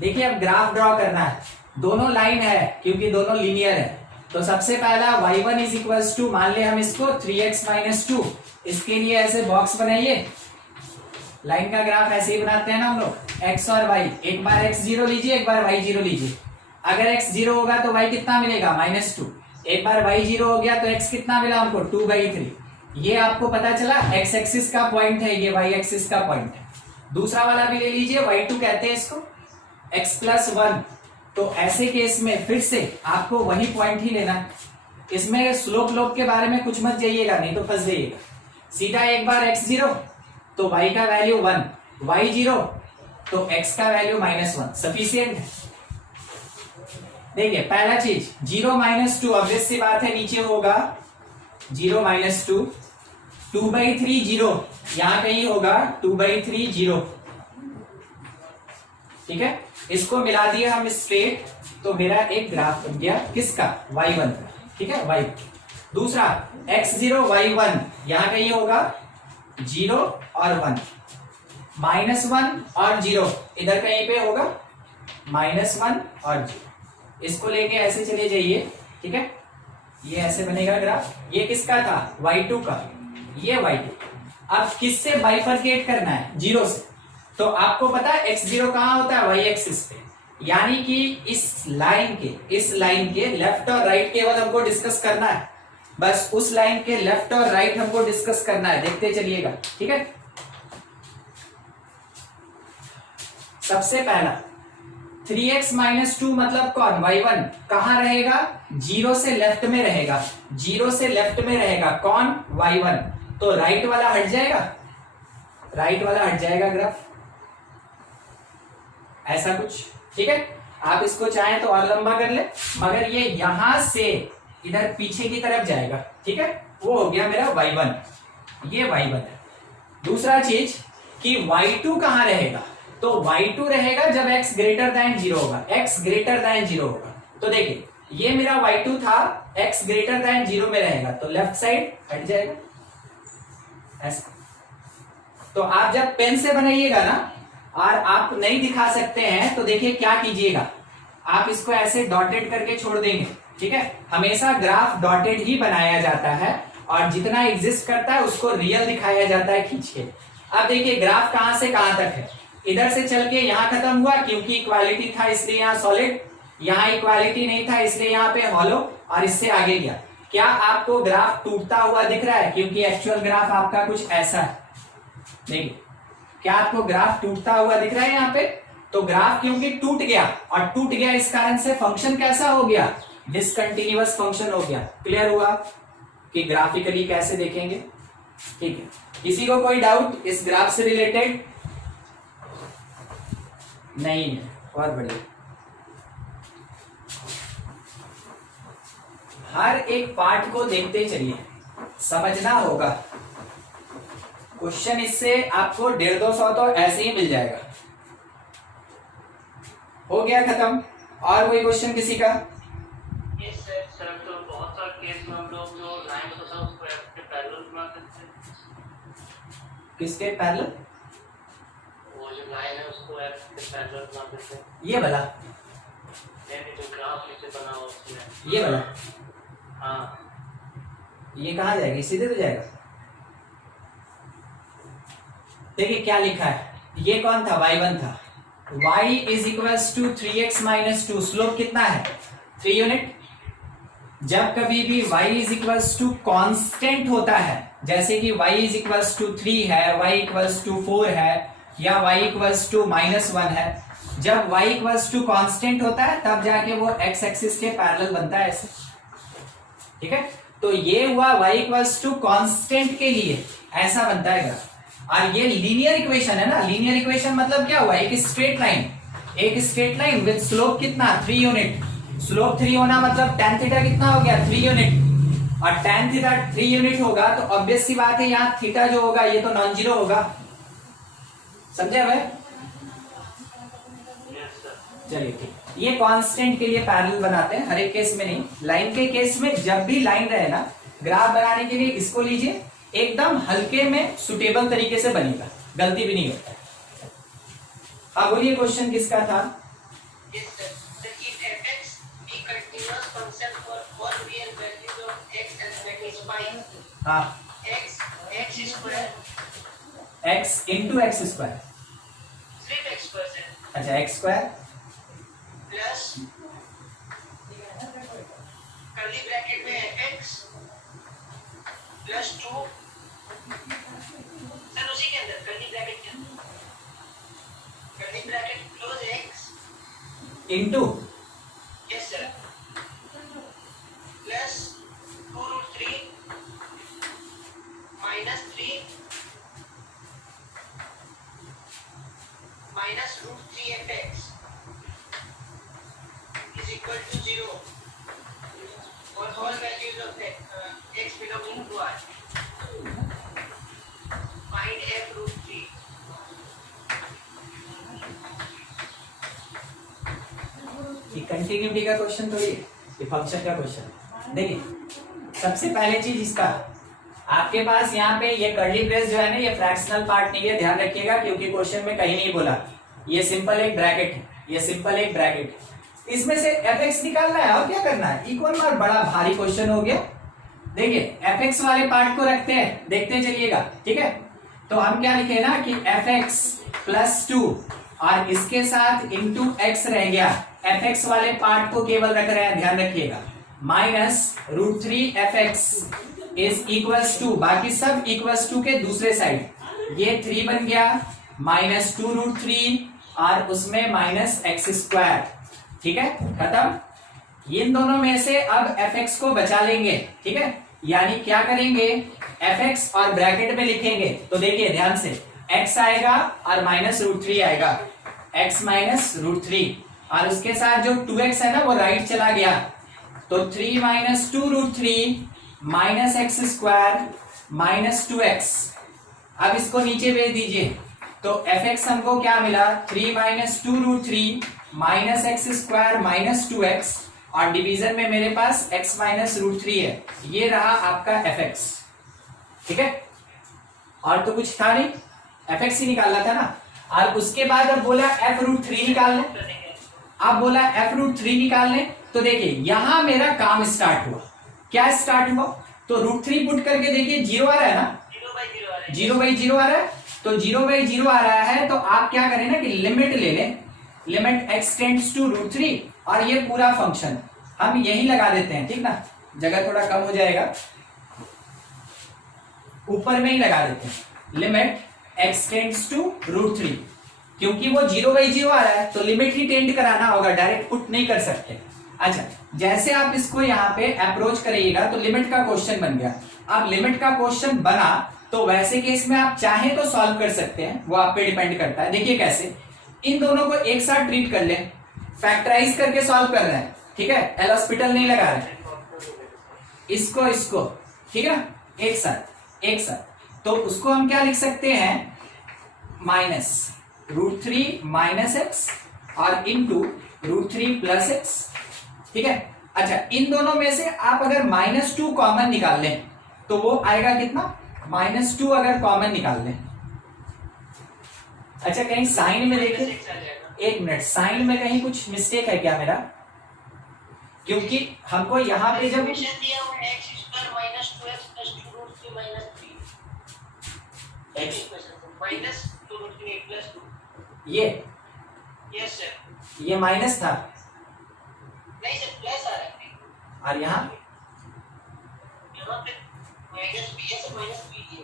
देखिए अब ग्राफ ड्रॉ करना है, दोनों लाइन है क्योंकि दोनों लीनियर है, तो सबसे पहला y1 = मान ले हम इसको 3x - 2, इसके लिए ऐसे बॉक्स बनाइए, लाइन का ग्राफ ऐसे ही बनाते हैं ना हम लोग, x और y, एक बार x0 लीजिए, एक बार y0 लीजिए। अगर x0 होगा तो y कितना मिलेगा, -2, एक बार y0 हो गया तो x कितना मिला हमको, 2/3। ये आपको पता चला x एक्सिस का पॉइंट है, ये y एक्सिस का पॉइंट है। दूसरा वाला भी ले लीजिए, y2 कहते हैं इसको, x+1, तो ऐसे केस में फिर से आपको वही पॉइंट ही लेना है। इसमें स्लोप लोप के बारे में कुछ मत जाइएगा, नहीं तो फंस जाइएगा। सीधा एक बार x0 तो y का वैल्यू 1, y0 तो x का वैल्यू -1, सफिशिएंट है। देखिए पहला चीज 0 - 2, ऑब्वियस सी बात है नीचे होगा 0 - 2, 2/3 0, यहां कहीं होगा 2/3 0, ठीक है, इसको मिला दिया हम स्ट्रेट, तो मेरा एक ग्राफ बन गया किसका, y1 का, ठीक है y। दूसरा x0 y1, यहां का ये होगा 0 और 1, -1 और 0 इधर कहीं पे होगा -1 और 0, इसको लेके ऐसे चले जाइए, ठीक है, ये ऐसे बनेगा ग्राफ। ये किसका था, y2 का, ये y2। अब किससे बाइफरकेट करना है, 0 से, तो आपको पता है x0 कहां होता है, y एक्सिस पे, यानी कि इस लाइन के लेफ्ट और राइट केवल हमको डिस्कस करना है, बस उस लाइन के लेफ्ट और राइट हमको डिस्कस करना है, देखते चलिएगा, ठीक है। सबसे पहला 3x - 2 मतलब कौन, y1 कहां रहेगा, 0 से लेफ्ट में रहेगा, 0 से लेफ्ट में रहेगा कौन, y1, तो राइट वाला हट जाएगा, राइट वाला हट जाएगा ग्राफ, ऐसा कुछ, ठीक है। आप इसको चाहें तो और लंबा कर ले, मगर ये यहां से इधर पीछे की तरफ जाएगा, ठीक है, वो हो गया मेरा y1, ये y1 है। दूसरा चीज कि y2 कहां रहेगा, तो y2 रहेगा जब x ग्रेटर दैन 0 होगा, x ग्रेटर दैन 0 होगा, तो देखिए ये मेरा y2 था, x ग्रेटर दैन 0 में रहेगा, तो लेफ्ट साइड हट जाएगा ऐसा। तो आप जब पेन से बनाइएगा ना, और आप नहीं दिखा सकते हैं, तो देखिए क्या कीजिएगा, आप इसको ऐसे डॉटेड करके छोड़ देंगे, ठीक है। हमेशा ग्राफ डॉटेड ही बनाया जाता है, और जितना एग्जिस्ट करता है उसको रियल दिखाया जाता है खींच के। अब देखिए ग्राफ कहां से कहां तक है, इधर से चल के यहां खत्म हुआ, क्योंकि इक्वालिटी था इसलिए यहां सॉलिड, यहां इक्वालिटी नहीं था इसलिए यहां पे हॉलो, और इससे आगे गया। क्या आपको ग्राफ टूटता हुआ दिख रहा है, क्योंकि एक्चुअल ग्राफ आपका कुछ ऐसा है, देखिए क्या आपको ग्राफ टूटता हुआ दिख रहा है यहाँ पे, तो ग्राफ क्योंकि टूट गया, और टूट गया इस कारण से फंक्शन कैसा हो गया, डिसकंटिन्यूअस फंक्शन हो गया। क्लियर हुआ कि ग्राफिकली कैसे देखेंगे, ठीक है। किसी को कोई डाउट इस ग्राफ से रिलेटेड, नहीं है, बहुत बढ़िया। हर एक पार्ट को देखते चलिए, समझना होगा, क्वेश्चन इससे आपको 150-200 तो ऐसे ही मिल जाएगा। हो गया खत्म, और कोई क्वेश्चन किसी का, यस सर। सर तो बहुत सारे केस में हम लोग जो लाइन होता है उसको के पैरेलल बना सकते हैं, किसके पैरेलल, वो जो लाइन है उसको एक्स के पैरेलल बना सकते हैं, ये वाला, यानी जो ग्राफ नीचे बना हुआ उसमें, ये वाला, हाँ ये कहाँ जाएगा, सीधे तो जाएगा। देखिए क्या लिखा है, ये कौन था, y1 था, y = 3x - 2, स्लोप कितना है, 3 यूनिट। जब कभी भी y = कांस्टेंट होता है, जैसे कि y = 3 है, y = 4 है, या y = -1 है, जब y = कांस्टेंट होता है तब जाके वो x एक्सिस के पैरेलल बनता है ऐसे, ठीक है। तो ये हुआ y = कांस्टेंट के लिए ऐसा बनता है ग्राफ। और ये लीनियर इक्वेशन है ना, लीनियर इक्वेशन मतलब क्या हुआ, एक स्ट्रेट लाइन विद स्लोप कितना, 3 यूनिट, स्लोप 3 होना मतलब tan थीटा कितना हो गया, 3 यूनिट, और tan थीटा 3 यूनिट होगा, तो ऑब्वियस सी बात है यहाँ थीटा जो होगा ये तो नॉन जीरो होगा, समझे भाई। चलिए ठीक, ये कांस्टेंट के लिए पैरेलल बनाते हैं, हर एक केस में नहीं, लाइन के केस में जब भी लाइन रहे ना, ग्राफ बनाने के लिए इसको लीजिए, एकदम हल्के में सुटेबल तरीके से बनेगा, गलती भी नहीं होता है। हाँ बोलिए, क्वेश्चन किसका था, yes sir. So if fx be continuous function for all real values of x and that is fine, हाँ x square x × x², सिर्फ x%, अच्छा x² प्लस कर्ली ब्रैकेट में x प्लस 2, सर उसी के अंदर curly bracket के अंदर, curly bracket close x into, yes sir, plus 2√3 -3 -√3fx is equal to 0 for all values of x belonging to R. Find f√3. Continuity का question तो ये function का क्वेश्चन। देखिए सबसे पहले चीज इसका, आपके पास यहाँ पे ये कर्ली ब्रेस जो है ना, ये फ्रैक्शनल पार्ट नहीं है, ध्यान रखिएगा, क्योंकि क्वेश्चन में कहीं नहीं बोला। ये सिंपल एक ब्रैकेट है, ये सिंपल एक ब्रैकेट है। इसमें से fx निकालना है और क्या करना है, इक्वल और बड़ा भारी क्वेश्चन हो गया। देखिए fx वाले पार्ट को रखते हैं, देखते चलिएगा, ठीक है। तो हम क्या लिखे ना कि fx प्लस 2 और इसके साथ इंटू एक्स रह गया। fx वाले पार्ट को केवल रख रहे हैं, ध्यान रखिएगा, minus √3 fx is equals to, बाकी सब इक्वल्स टू के दूसरे साइड, ये 3 बन गया, माइनस 2√3 और उसमें माइनस एक्स स्क्वायर, ठीक है, खत्म। इन दोनों में से अब fx को बचा लेंगे, ठीक है, यानी क्या करेंगे, fx और ब्रैकेट में लिखेंगे। तो देखिए ध्यान से, x आएगा और माइनस √3 आएगा, x माइनस √3 और उसके साथ जो 2x है ना वो राइट चला गया, तो 3 minus 2√3 minus x square minus 2x। अब इसको नीचे भेज दीजिए, तो fx हमको क्या मिला, 3 minus 2√3 minus x square minus 2x और डिवीजन में मेरे पास x माइनस √3 है, ये रहा आपका fx, ठीक है। और तो कुछ था नहीं, fx ही निकालना था ना। और उसके बाद अब बोला f√3 निकालने, अब बोला f√3 निकालने। तो देखिए यहां मेरा काम स्टार्ट हुआ, क्या स्टार्ट हुआ, तो √3 पुट करके देखिए 0 आ रहा है ना, 0/0 आ रहा है, तो 0/0 आ रहा है, तो आप क्या करें ना कि लिमिट ले लें, लिमिट x टेंड्स टू √3 और ये पूरा फंक्शन हम यही लगा देते हैं, ठीक ना, जगह थोड़ा कम हो जाएगा, ऊपर में ही लगा देते हैं, लिमिट x टेंड्स टू √3, क्योंकि वो 0/0 आ रहा है तो लिमिट ही टेंड कराना होगा, डायरेक्ट पुट नहीं कर सकते। अच्छा, जैसे आप इसको यहाँ पे अप्रोच करिएगा तो लिमिट का क्वेश्चन बन गया। अब लिमिट का क्वेश्चन बना तो वैसे केस में आप चाहे तो सॉल्व कर सकते हैं, वो आप पे डिपेंड करता है। देखिए कैसे, इन दोनों को एक साथ ट्रीट कर लें, फैक्टराइज करके सॉल्व कर रहे हैं, ठीक है, एल हॉस्पिटल नहीं लगा रहे, इसको ठीक है ना, एक साथ। तो उसको हम क्या लिख सकते हैं, माइनस √3 माइनस एक्स और इंटू √3 प्लस एक्स, ठीक है। अच्छा, इन दोनों में से आप अगर -2 कॉमन निकाल लें तो वो आएगा कितना, -2 अगर कॉमन निकाल लें। अच्छा, कहीं साइन में देखें, एक मिनट, साइन में कहीं कुछ मिस्टेक है क्या मेरा, क्योंकि हमको यहाँ पे जब दिया हुआ है x square minus 2x plus 2√3 minus 3 x minus 2√3 plus 2, ये यस सर, ये माइनस था नहीं सर प्लस आ रहा है, और यहाँ पे माइनस b है, माइनस b है,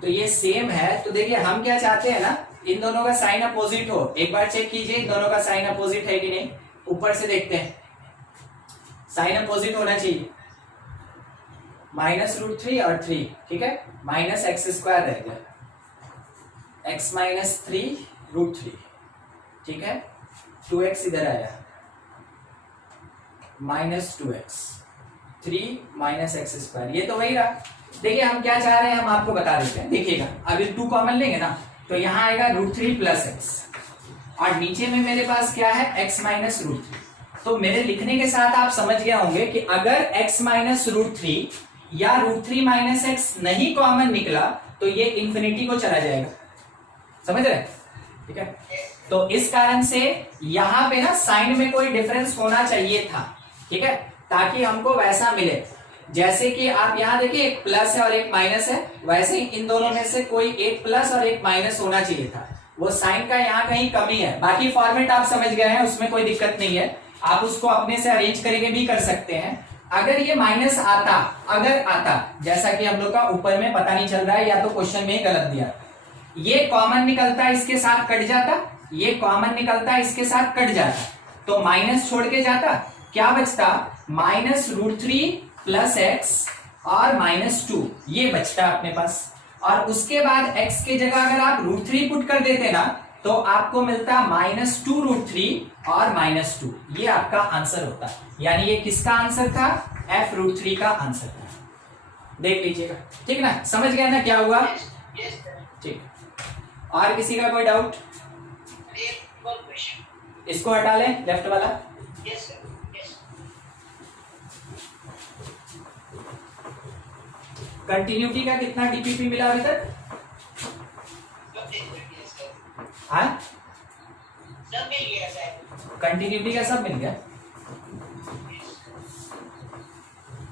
तो ये सेम है। तो देखिए हम क्या चाहते हैं ना, इन दोनों का साइन अपोजिट हो, एक बार चेक कीजिए इन दोनों का साइन अपोजिट है कि नहीं, ऊपर से देखते हैं, साइन अपोजिट होना चाहिए, -√3 और 3, ठीक है, माइनस एक्स स्क्वायर रह गया, x माइनस 3√3, ठीक है, 2x इधर आया, minus 2x, 3 minus x square, ये तो वही रहा। देखिए हम क्या चाह रहे हैं, हम आपको बता देते हैं, देखिएगा, अभी 2 कॉमन लेंगे ना, तो यहाँ आएगा √3 प्लस एक्स और नीचे में मेरे पास क्या है, x माइनस √3। तो मेरे लिखने के साथ आप समझ गए होंगे कि अगर x माइनस √3 या √3 माइनस एक्स नहीं कॉमन निकला तो ये इंफिनिटी को चला जाएगा, समझ रहे, ठीक है। तो इस कारण से यहाँ पे ना साइन में कोई डिफरेंस होना चाहिए था, ठीक है, ताकि हमको वैसा मिले, जैसे कि आप यहाँ देखिए एक प्लस है और एक माइनस है, वैसे ही इन दोनों में से कोई एक प्लस और एक माइनस होना चाहिए था, वो साइन का यहाँ कहीं कमी है। बाकी फॉर्मेट आप समझ गए हैं, उसमें कोई दिक्कत नहीं है, आप उसको अपने से अरेंज करके भी कर सकते हैं। अगर ये माइनस आता, अगर आता, जैसा कि हम लोग का ऊपर में पता नहीं चल रहा है, या तो क्वेश्चन में ही गलत दिया, ये कॉमन निकलता इसके साथ कट जाता, ये कॉमन निकलता इसके साथ कट जाता, तो माइनस छोड़ के जाता, क्या बचता, -√3 प्लस एक्स और -2, ये बचता अपने पास। और उसके बाद x के जगह अगर आप √3 पुट कर देते ना तो आपको मिलता -2√3 और -2, ये आपका आंसर होता। यानी ये किसका आंसर था, f√3 का आंसर था। देख लीजिएगा, ठीक ना, समझ गया ना क्या हुआ, ठीक। और किसी का कोई डाउट, इसको हटा लें लेफ्ट वाला, Yes, sir. Yes. कंटिन्यूटी का कितना डीपीपी मिला अभी तक? सब मिल गया सर। हाँ, सब मिल गया सर। कंटिन्यूटी का सब मिल गया।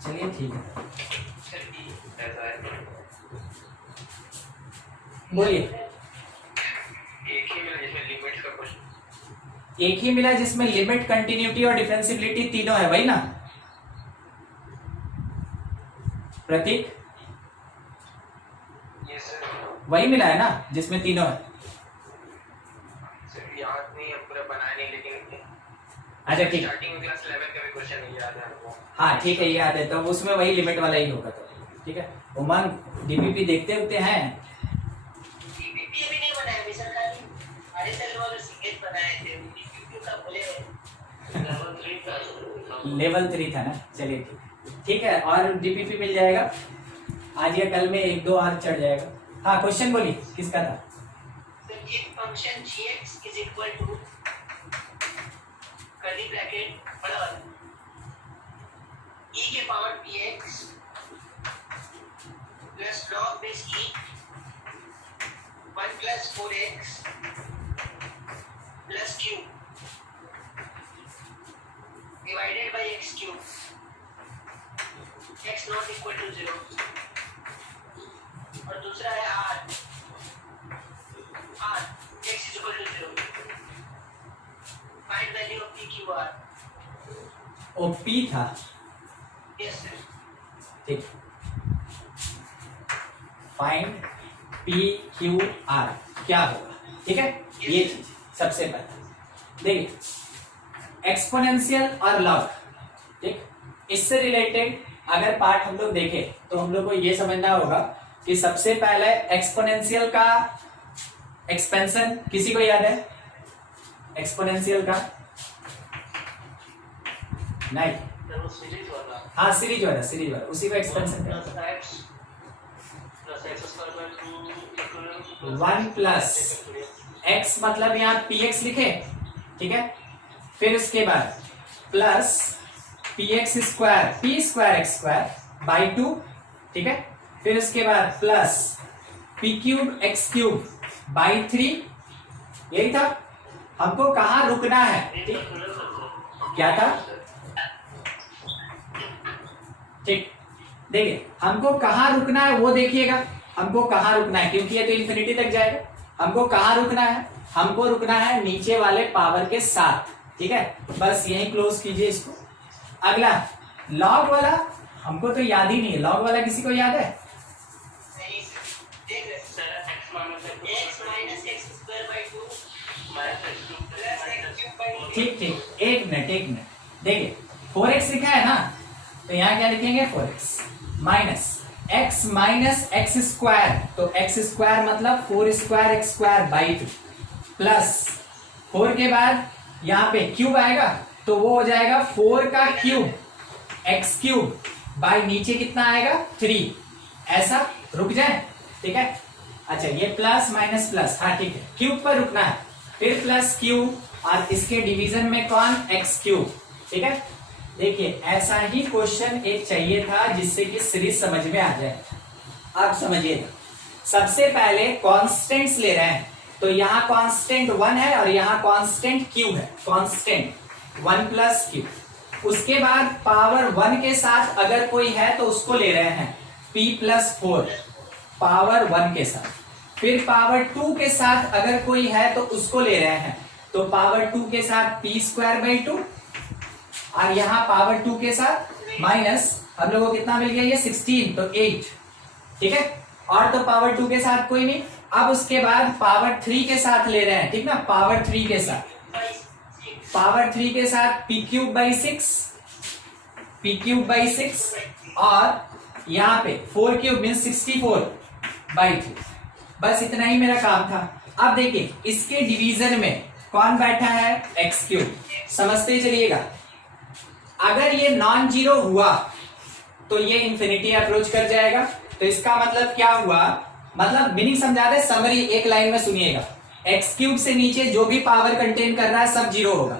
चलिए ठीक है, सर ठीक ऐसा है। बोलिए। एक ही मिला जिसमें लिमिट्स का क्वेश्चन। एक ही मिला जिसमें लिमिट, कंटिन्यूटी और डिफरेंशिबिलिटी तीनों है, वही ना प्रतीक? Yes sir. वही मिला है ना जिसमें तीनों है। सर याद नहीं है, पूरा बना नहीं, लेकिन अच्छा ठीक है, स्टार्टिंग में क्लास 11 का भी क्वेश्चन नहीं याद है हमको। हाँ ठीक है, याद है, तो उसमें वही लिमिट वाला ही होगा। तो ठीक है, उमंग डीपीपी देखते होते हैं। डीपीपी अभी नहीं बनाया अभी सर, खाली अरे सर वो जो सिंगल बनाए थे डीपीपी का बोले लेवल 3 था ना। चलिए ठीक है, और डीपीपी मिल जाएगा आज या कल में, एक दो और चढ़ जाएगा। हाँ क्वेश्चन बोलिए, किसका था? Sir if function gx is equal to curly bracket बड़ा वाला e के power px plus log base e 1 plus 4x plus q divided by x cube x not equal to 0, और दूसरा है r x is equal to 0. Find value of p q r. ओ पी था, Yes sir. ठीक। Find p q r क्या होगा, ठीक है? ये चीज सबसे पहले देखिए, एक्सपोनेंशियल और लॉग, ठीक। इससे रिलेटेड अगर पार्ट हम लोग देखें तो हम लोग को ये समझना होगा कि सबसे पहले एक्सपोनेंशियल का एक्सपेंशन किसी को याद है? एक्सपोनेंशियल का नहीं, वो सीरीज वाला हाँ सीरीज वाला, सीरीज वाला उसी को expansion plus x square by 2 1 plus x, मतलब यहाँ px लिखे, ठीक है? फिर उसके बाद plus px square p square x square by 2, ठीक है? फिर उसके बाद plus p cube x cube by 3, यही था। हमको कहाँ रुकना है, ठीक? क्या था? ठीक, देखिए हमको कहाँ रुकना है वो देखिएगा, हमको कहाँ रुकना है, क्योंकि ये तो इन्फिनिटी तक जाएगा। हमको कहाँ रुकना है? हमको रुकना है नीचे वाले पावर के साथ, ठीक है? बस यही क्लोज कीजिए इसको। अगला लॉग वाला हमको तो याद ही नहीं है, लॉग वाला किसी को याद है? नहीं सर, देख रहे sir x minus x square by 2 minus x cube plus x cube by 3। ठीक, एक मिनट देखिए 4x लिखा है ना, तो यहाँ क्या लिखेंगे? 4x माइनस x स्क्वायर, तो x स्क्वायर मतलब 4 square x square by 2 plus 4 के बाद यहाँ पे क्यूब आएगा, तो वो हो जाएगा 4 का क्यूब x क्यूब बाई नीचे कितना आएगा? 3। ऐसा रुक जाए, ठीक है? अच्छा ये प्लस माइनस प्लस, हाँ ठीक है, क्यूब पर रुकना है, फिर प्लस क्यूब और इसके डिवीजन में कौन? x क्यूब, ठीक है? देखिए ऐसा ही क्वेश्चन एक चाहिए था जिससे कि सीरीज समझ में आ जाए। अब समझिएगा, सबसे पहले कांस्टेंट्स ले रहे हैं, तो यहाँ कांस्टेंट 1 है और यहाँ कांस्टेंट q है, कांस्टेंट 1 प्लस q। उसके बाद पावर 1 के साथ अगर कोई है तो उसको ले रहे हैं p प्लस 4 पावर 1 के साथ। फिर पावर 2 के साथ अगर कोई है तो उसको ले रहे हैं, तो पावर 2 के साथ p स्क्वायर बाई 2, और यहाँ पावर 2 के साथ माइनस, हम लोगों को कितना मिल गया? ये 16, तो 8, ठीक है? और तो पावर 2 के साथ कोई नहीं। अब उसके बाद पावर 3 के साथ ले रहे हैं, ठीक ना? पावर 3 के साथ, पावर 3 के साथ p क्यूब बाई 6, और यहाँ पे 4 क्यूब मीन्स 64 बाई 3। बस इतना ही मेरा काम था। अब देखिए इसके डिवीजन में कौन बैठा है? x cube. समझते चलिएगा, अगर ये नॉन जीरो हुआ तो ये इंफिनिटी अप्रोच कर जाएगा। तो इसका मतलब क्या हुआ? मतलब मीनिंग समझा दे, समरी एक लाइन में सुनिएगा। एक्स क्यूब से नीचे जो भी पावर कंटेन कर रहा है सब जीरो होगा।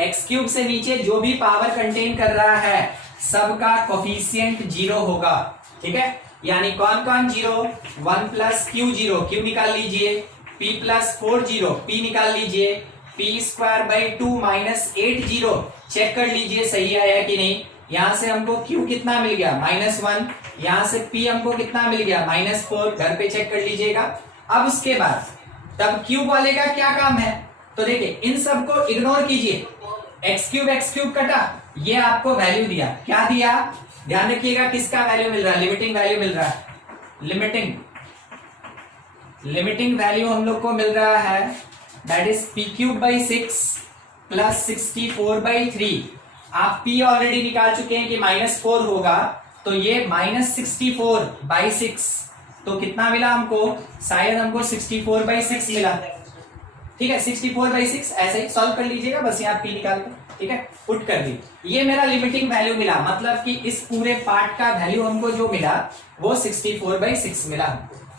एक्स क्यूब से नीचे जो भी पावर कंटेन कर रहा है सबका कोफिशिएंट 0 होगा, ठीक है। यानी कौन कौन 0, 1 प्लस क्यू 0, क्यू निकाल लीजिए, p प्लस 4 0, p निकाल लीजिए, p square by 2 minus 8 0, check कर लीजिए सही आया कि नहीं। यहां से हमको q कितना मिल गया -1, यहां से p हमको कितना मिल गया -4, घर पे चेक कर लीजिएगा। अब उसके बाद तब क्यूब वाले का क्या काम है, तो देखिए इन सबको इग्नोर कीजिए, एक्स क्यूब कटा, ये आपको वैल्यू दिया, क्या दिया ध्यान रखिएगा, किसका वैल्यू मिल रहा है, लिमिटिंग वैल्यू मिल रहा है, लिमिटिंग वैल्यू हम लोग को मिल रहा है, that is P cube by 6 plus 64/3। आप p ऑलरेडी निकाल चुके हैं कि -4 होगा, तो ये -64/6, तो कितना मिला हमको, शायद हमको 64/6 मिला, ठीक है। 64/6 ऐसे ही सॉल्व कर लीजिएगा, बस यहाँ p निकाल कर, ठीक है, पुट कर दी। ये मेरा लिमिटिंग वैल्यू मिला, मतलब कि इस पूरे पार्ट का वैल्यू हमको जो मिला वो 64/6 मिला,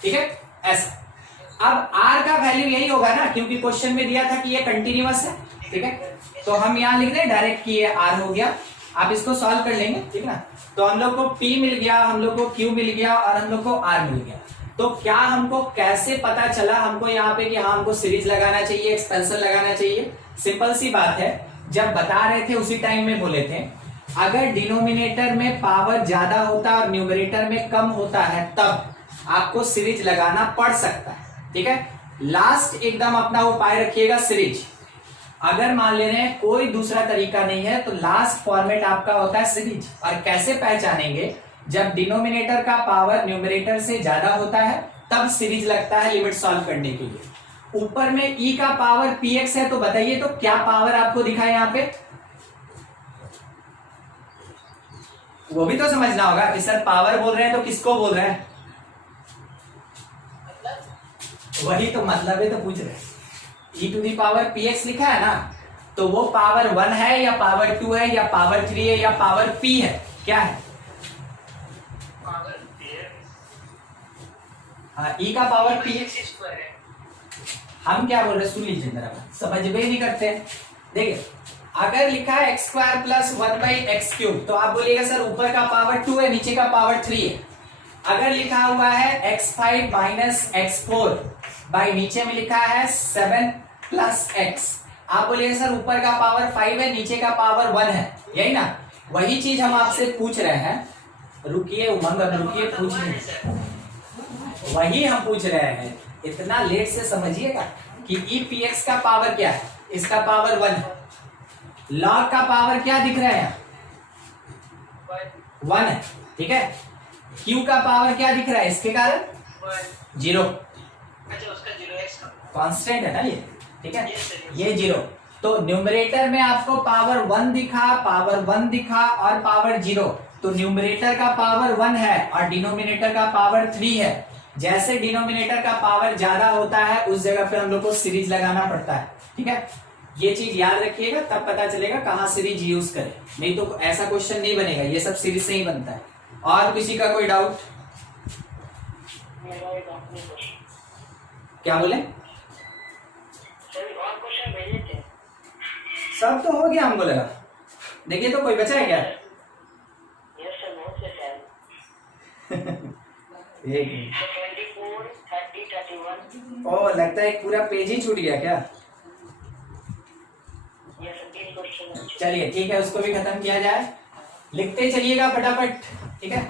ठीक है ऐसा। अब r का वैल्यू यही होगा ना, क्योंकि क्वेश्चन में दिया था कि ये कंटिन्यूअस है, ठीक है, तो हम यहाँ लिख दें डायरेक्ट कि ये r हो गया, आप इसको सॉल्व कर लेंगे, ठीक है ना। तो हम लोग को p मिल गया, हम लोग को q मिल गया और हम लोग को r मिल गया। तो क्या हमको कैसे पता चला हमको यहाँ पे कि हाँ हमको सीरीज लगाना चाहिए, एक्सपेंशन लगाना चाहिए, सिंपल सी बात है, जब बता रहे थे उसी टाइम में बोले थे अगर डिनोमिनेटर में पावर ज्यादा होता है और न्यूमरेटर में कम होता है तब आपको सीरीज लगाना पड़ सकता है, ठीक है। लास्ट एकदम अपना उपाय रखिएगा सीरीज, अगर मान ले रहे हैं कोई दूसरा तरीका नहीं है तो लास्ट फॉर्मेट आपका होता है सीरीज। और कैसे पहचानेंगे, जब डिनोमिनेटर का पावर न्यूमरेटर से ज्यादा होता है तब सीरीज लगता है लिमिट सॉल्व करने के लिए। ऊपर में e का पावर px है, तो बताइए तो क्या पावर आपको दिखा है यहाँ पे, वो भी तो समझना होगा कि सर पावर बोल रहे हैं तो किसको बोल रहे हैं, वही तो मतलब है, तो पूछ रहे हैं। e to the power px लिखा है ना, तो वो पावर 1 है या पावर 2 है या पावर 3 है या पावर p है, क्या है, हाँ e का पावर px। हम क्या बोल रहे हैं सुन लीजिए जरा, समझ में ही नहीं करते। देखिए अगर लिखा है x square plus 1/x cube, तो आप बोलिएगा सर ऊपर का पावर 2 है नीचे का पावर 3 है। अगर लिखा हुआ है x5 माइनस x4 बाई नीचे में लिखा है 7 प्लस x, आप बोलिए सर ऊपर का पावर 5 है नीचे का पावर 1 है, यही ना, वही चीज हम आपसे पूछ रहे हैं। रुकिए उमंग, रुकिए पूछ रहे, वही हम पूछ रहे हैं, इतना लेट से समझिएगा कि EPX का पावर क्या है, इसका पावर 1 है, लॉग का पावर क्या दिख रहा है 1 है, ठीक है। Q का पावर क्या दिख रहा है, इसके कारण 0, कांस्टेंट है ना ये, ठीक है, ये 0। तो न्यूमरेटर में आपको पावर 1 दिखा, पावर 1 दिखा और पावर 0, तो न्यूमरेटर का पावर 1 है और डिनोमिनेटर का पावर 3 है। जैसे डिनोमिनेटर का पावर ज्यादा होता है उस जगह पे हम लोग को सीरीज लगाना पड़ता है, ठीक है। ये चीज याद रखिएगा, तब पता चलेगा कहाँ सीरीज यूज करें, नहीं तो ऐसा क्वेश्चन नहीं बनेगा, ये सब सीरीज से ही बनता है। और किसी का कोई डाउट, क्या बोले, सब तो हो गया हमको लगा। देखिए तो कोई बचा है क्या, एक ओ लगता है एक पूरा पेज ही छूट गया क्या, चलिए ठीक है उसको भी खत्म किया जाए, लिखते चलिएगा फटाफट, ठीक है।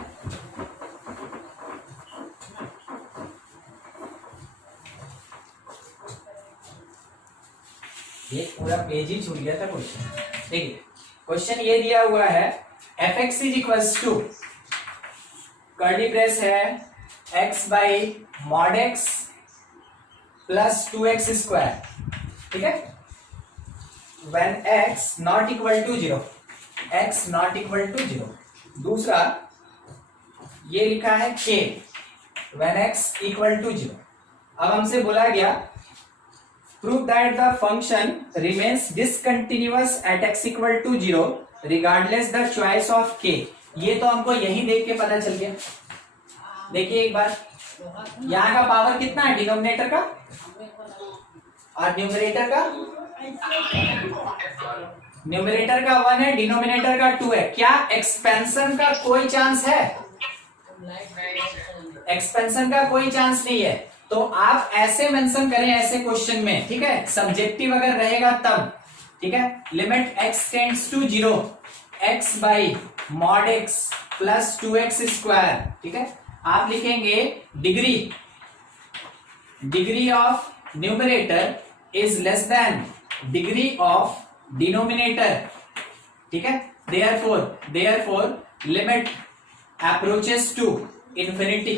ये पूरा पेज ही छूट गया था क्वेश्चन, देखिए क्वेश्चन ये दिया हुआ है fx is equals to curly brace है x by mod x plus 2x square, ठीक है, when x not equal to 0, x not equal to 0। दूसरा ये लिखा है k when x equal to 0। अब हमसे बोला गया prove that the function remains discontinuous at x equal to 0 regardless the choice of k। ये तो हमको यही देख के पता चल गया। देखिए एक बार, यहाँ का पावर कितना है डिनोमिनेटर का और न्यूमरेटर का न्यूमरेटर का 1 है, डिनोमिनेटर का 2 है, क्या एक्सपेंशन का कोई चांस है? एक्सपेंशन का कोई चांस नहीं है। तो आप ऐसे मेंशन करें ऐसे क्वेश्चन में, ठीक है, सब्जेक्टिव अगर रहेगा तब, ठीक है, limit x tends to 0 x by mod x plus 2x square, ठीक है, आप लिखेंगे degree of numerator is less than degree of denominator, ठीक है, therefore limit approaches to infinity.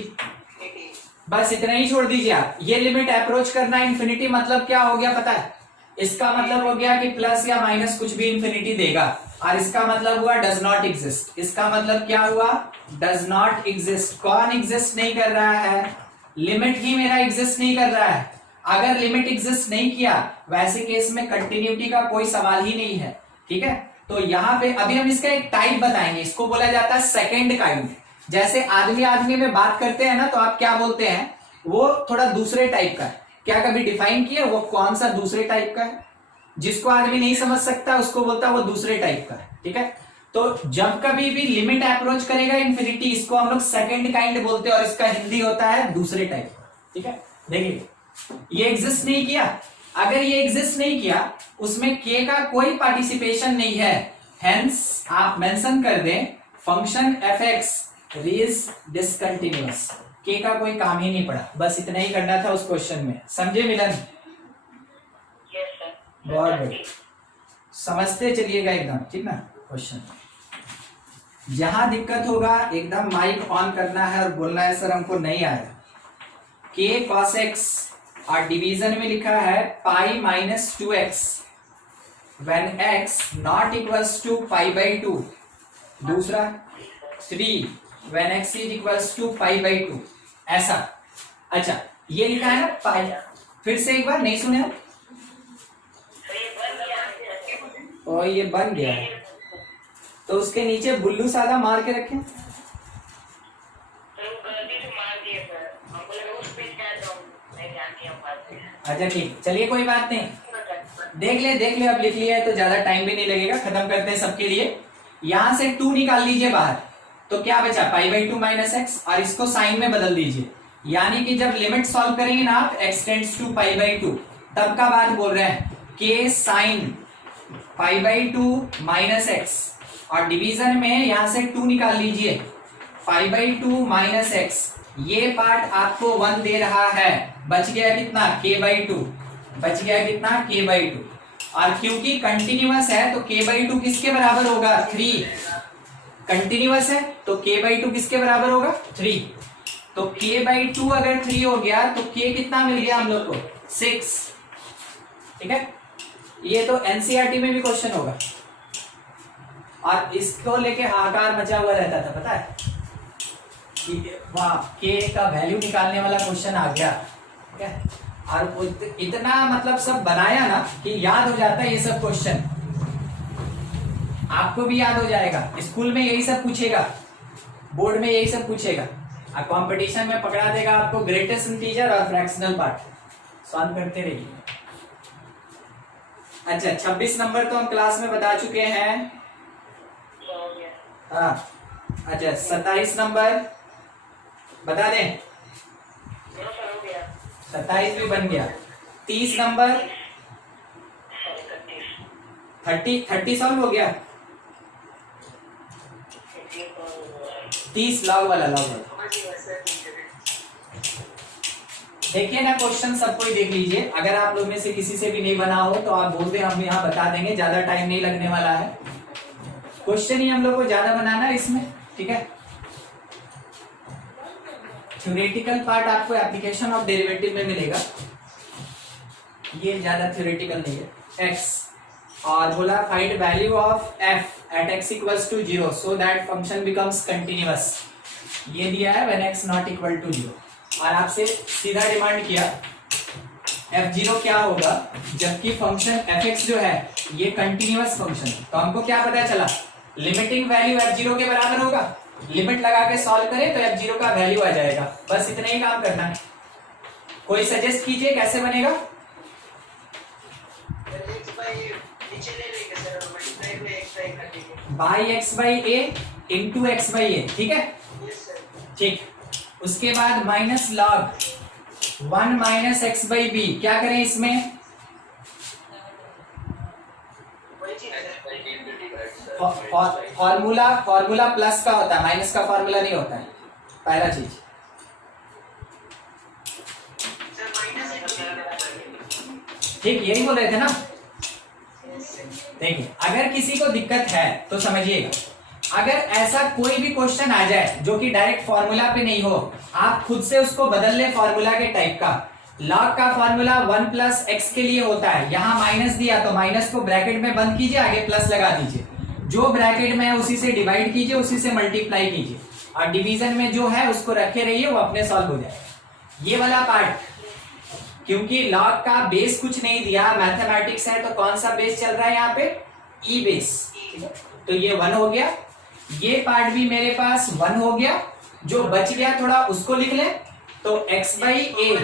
बस इतना ही छोड़ दीजिए आप। ये लिमिट अप्रोच करना इन्फिनिटी मतलब क्या हो गया पता है? इसका मतलब हो गया कि प्लस या माइनस कुछ भी इन्फिनिटी देगा, और इसका मतलब हुआ डज नॉट एग्जिस्ट। इसका मतलब क्या हुआ? Does not exist. कौन एग्जिस्ट नहीं कर रहा है? लिमिट ही मेरा एग्जिस्ट नहीं कर रहा है। अगर लिमिट एग्जिस्ट नहीं किया, वैसे केस में कंटिन्यूटी का कोई सवाल ही नहीं है, ठीक है। तो यहाँ पे अभी हम इसका एक टाइप बताएंगे, इसको बोला जाता है सेकेंड काइंड। जैसे आदमी आदमी में बात करते हैं ना, तो आप क्या बोलते हैं? वो थोड़ा दूसरे टाइप का है। क्या कभी डिफाइन किया वो कौन सा दूसरे टाइप का है? जिसको आदमी नहीं समझ सकता उसको बोलता है वो दूसरे टाइप का है, ठीक है। तो जब कभी भी लिमिट अप्रोच करेगा इन्फिनिटी, इसको हम लोग सेकेंड काइंड बोलते हैं, और इसका हिंदी होता है दूसरे टाइप, ठीक है। देखिए ये एग्जिस्ट नहीं किया, अगर ये एग्जिस्ट नहीं किया उसमें के का कोई पार्टिसिपेशन नहीं है, हेंस आप मेंशन कर दें function f x is discontinuous. के का कोई काम ही नहीं पड़ा, बस इतना ही करना था उस क्वेश्चन में। समझे मिलन? बहुत बढ़िया, समझते चलिएगा एकदम, ठीक ना। क्वेश्चन जहां दिक्कत होगा एकदम माइक ऑन करना है और बोलना है सर हमको नहीं आया। के कॉस एक्स और डिवीजन में लिखा है pi minus 2x when x not equals to pi by 2। दूसरा 3 when x is equals to pi by 2, ऐसा। अच्छा ये लिखा है ना पाई, फिर से एक बार नहीं सुने आप? और ये बन गया है तो उसके नीचे बुल्लू सादा मार के रखें। अच्छा ठीक, चलिए कोई बात नहीं, देख ले अब लिख लिया है तो ज्यादा टाइम भी नहीं लगेगा, खत्म करते हैं सबके लिए। यहां से 2 निकाल लीजिए बाहर, तो क्या बचा? पाई बाई 2 माइनस एक्स, और इसको साइन में बदल दीजिए। यानी कि जब लिमिट सॉल्व करेंगे ना आप x tends to pi by 2, तब का बात बोल रहे हैं के sine pi by 2 minus x, और डिवीजन में यहां से 2 निकाल लीजिए, पाई बाई 2 माइनस एक्स। ये पार्ट आपको 1 दे रहा है, बच गया कितना? k बाई 2, बच गया कितना? k by 2। और क्योंकि कंटिन्यूअस है तो k बाई 2 किसके बराबर होगा? 3। कंटिन्यूअस है तो k बाई 2 किसके बराबर होगा? 3। तो k बाई 2 अगर 3 हो गया तो k कितना मिल गया हम लोग को? 6, ठीक है। ये तो एनसीईआरटी में भी क्वेश्चन होगा, और इसको लेके हाहाकार मचा हुआ रहता था, पता है? वाह, के का वैल्यू निकालने वाला क्वेश्चन आ गया, ठीक है। और इतना मतलब सब बनाया ना कि याद हो जाता है ये सब क्वेश्चन, आपको भी याद हो जाएगा। स्कूल में यही सब पूछेगा, बोर्ड में यही सब पूछेगा, और कंपटीशन में पकड़ा देगा आपको ग्रेटेस्ट इंटीजर और फ्रैक्शनल पार्ट। सॉल्व करते रहिए। अच्छा 26 नंबर तो हम क्लास में बता चुके हैं। हाँ अच्छा 27 नंबर बता दें? 27 भी बन गया। 30 नंबर 30 सॉल्व हो गया। 30 लॉग वाला देखिए ना क्वेश्चन सबको ही देख लीजिए। अगर आप लोग में से किसी से भी नहीं बना हो तो आप बोल दे, हम यहाँ बता देंगे, ज्यादा टाइम नहीं लगने वाला है। क्वेश्चन ही हम लोग को ज्यादा बनाना है इसमें, ठीक है। थ्योरेटिकल पार्ट आपको एप्लीकेशन ऑफ डेरिवेटिव में मिलेगा, ये ज्यादा थ्योरेटिकल नहीं है। x और बोला find value of f at x equals to 0 so that function becomes continuous. ये दिया है when x not equal to 0, और आपसे सीधा डिमांड किया f0 क्या होगा जबकि फंक्शन fx जो है ये कंटिन्यूअस फंक्शन है। तो हमको क्या पता चला? लिमिटिंग वैल्यू f0 के बराबर होगा। लिमिट लगा के सॉल्व करें तो f0 का वैल्यू आ जाएगा। बस इतना ही काम करना है। कोई सजेस्ट कीजिए कैसे बनेगा? By x by a into x by a, ठीक है। Yes, sir. ठीक, उसके बाद minus log 1 minus x by b, क्या करें इसमें? वही चीज है। फॉर्मूला प्लस का होता है, माइनस का फॉर्मूला नहीं होता है, पहला चीज। सर माइनस एक ठीक, यही बोल रहे थे ना। देखिए, अगर किसी को दिक्कत है तो समझिएगा, अगर ऐसा कोई भी क्वेश्चन आ जाए जो कि डायरेक्ट फॉर्मूला पे नहीं हो, आप खुद से उसको बदल ले फॉर्मूला के टाइप का। लॉग का फॉर्मूला 1 प्लस एक्स के लिए होता है, यहाँ माइनस दिया तो माइनस को ब्रैकेट में बंद कीजिए, आगे प्लस लगा दीजिए, जो ब्रैकेट में है उसी से डिवाइड कीजिए, उसी से मल्टीप्लाई कीजिए, और डिवीजन में जो है उसको रखे रहिए, वो अपने सॉल्व हो जाएगा। ये वाला पार्ट, क्योंकि लॉग का बेस कुछ नहीं दिया, मैथमेटिक्स है तो कौन सा बेस चल रहा है यहाँ पे? ई बेस, तो ये 1 हो गया। ये पार्ट भी मेरे पास 1 हो गया, जो बच गया थोड़ा उसको लिख ले, तो x by a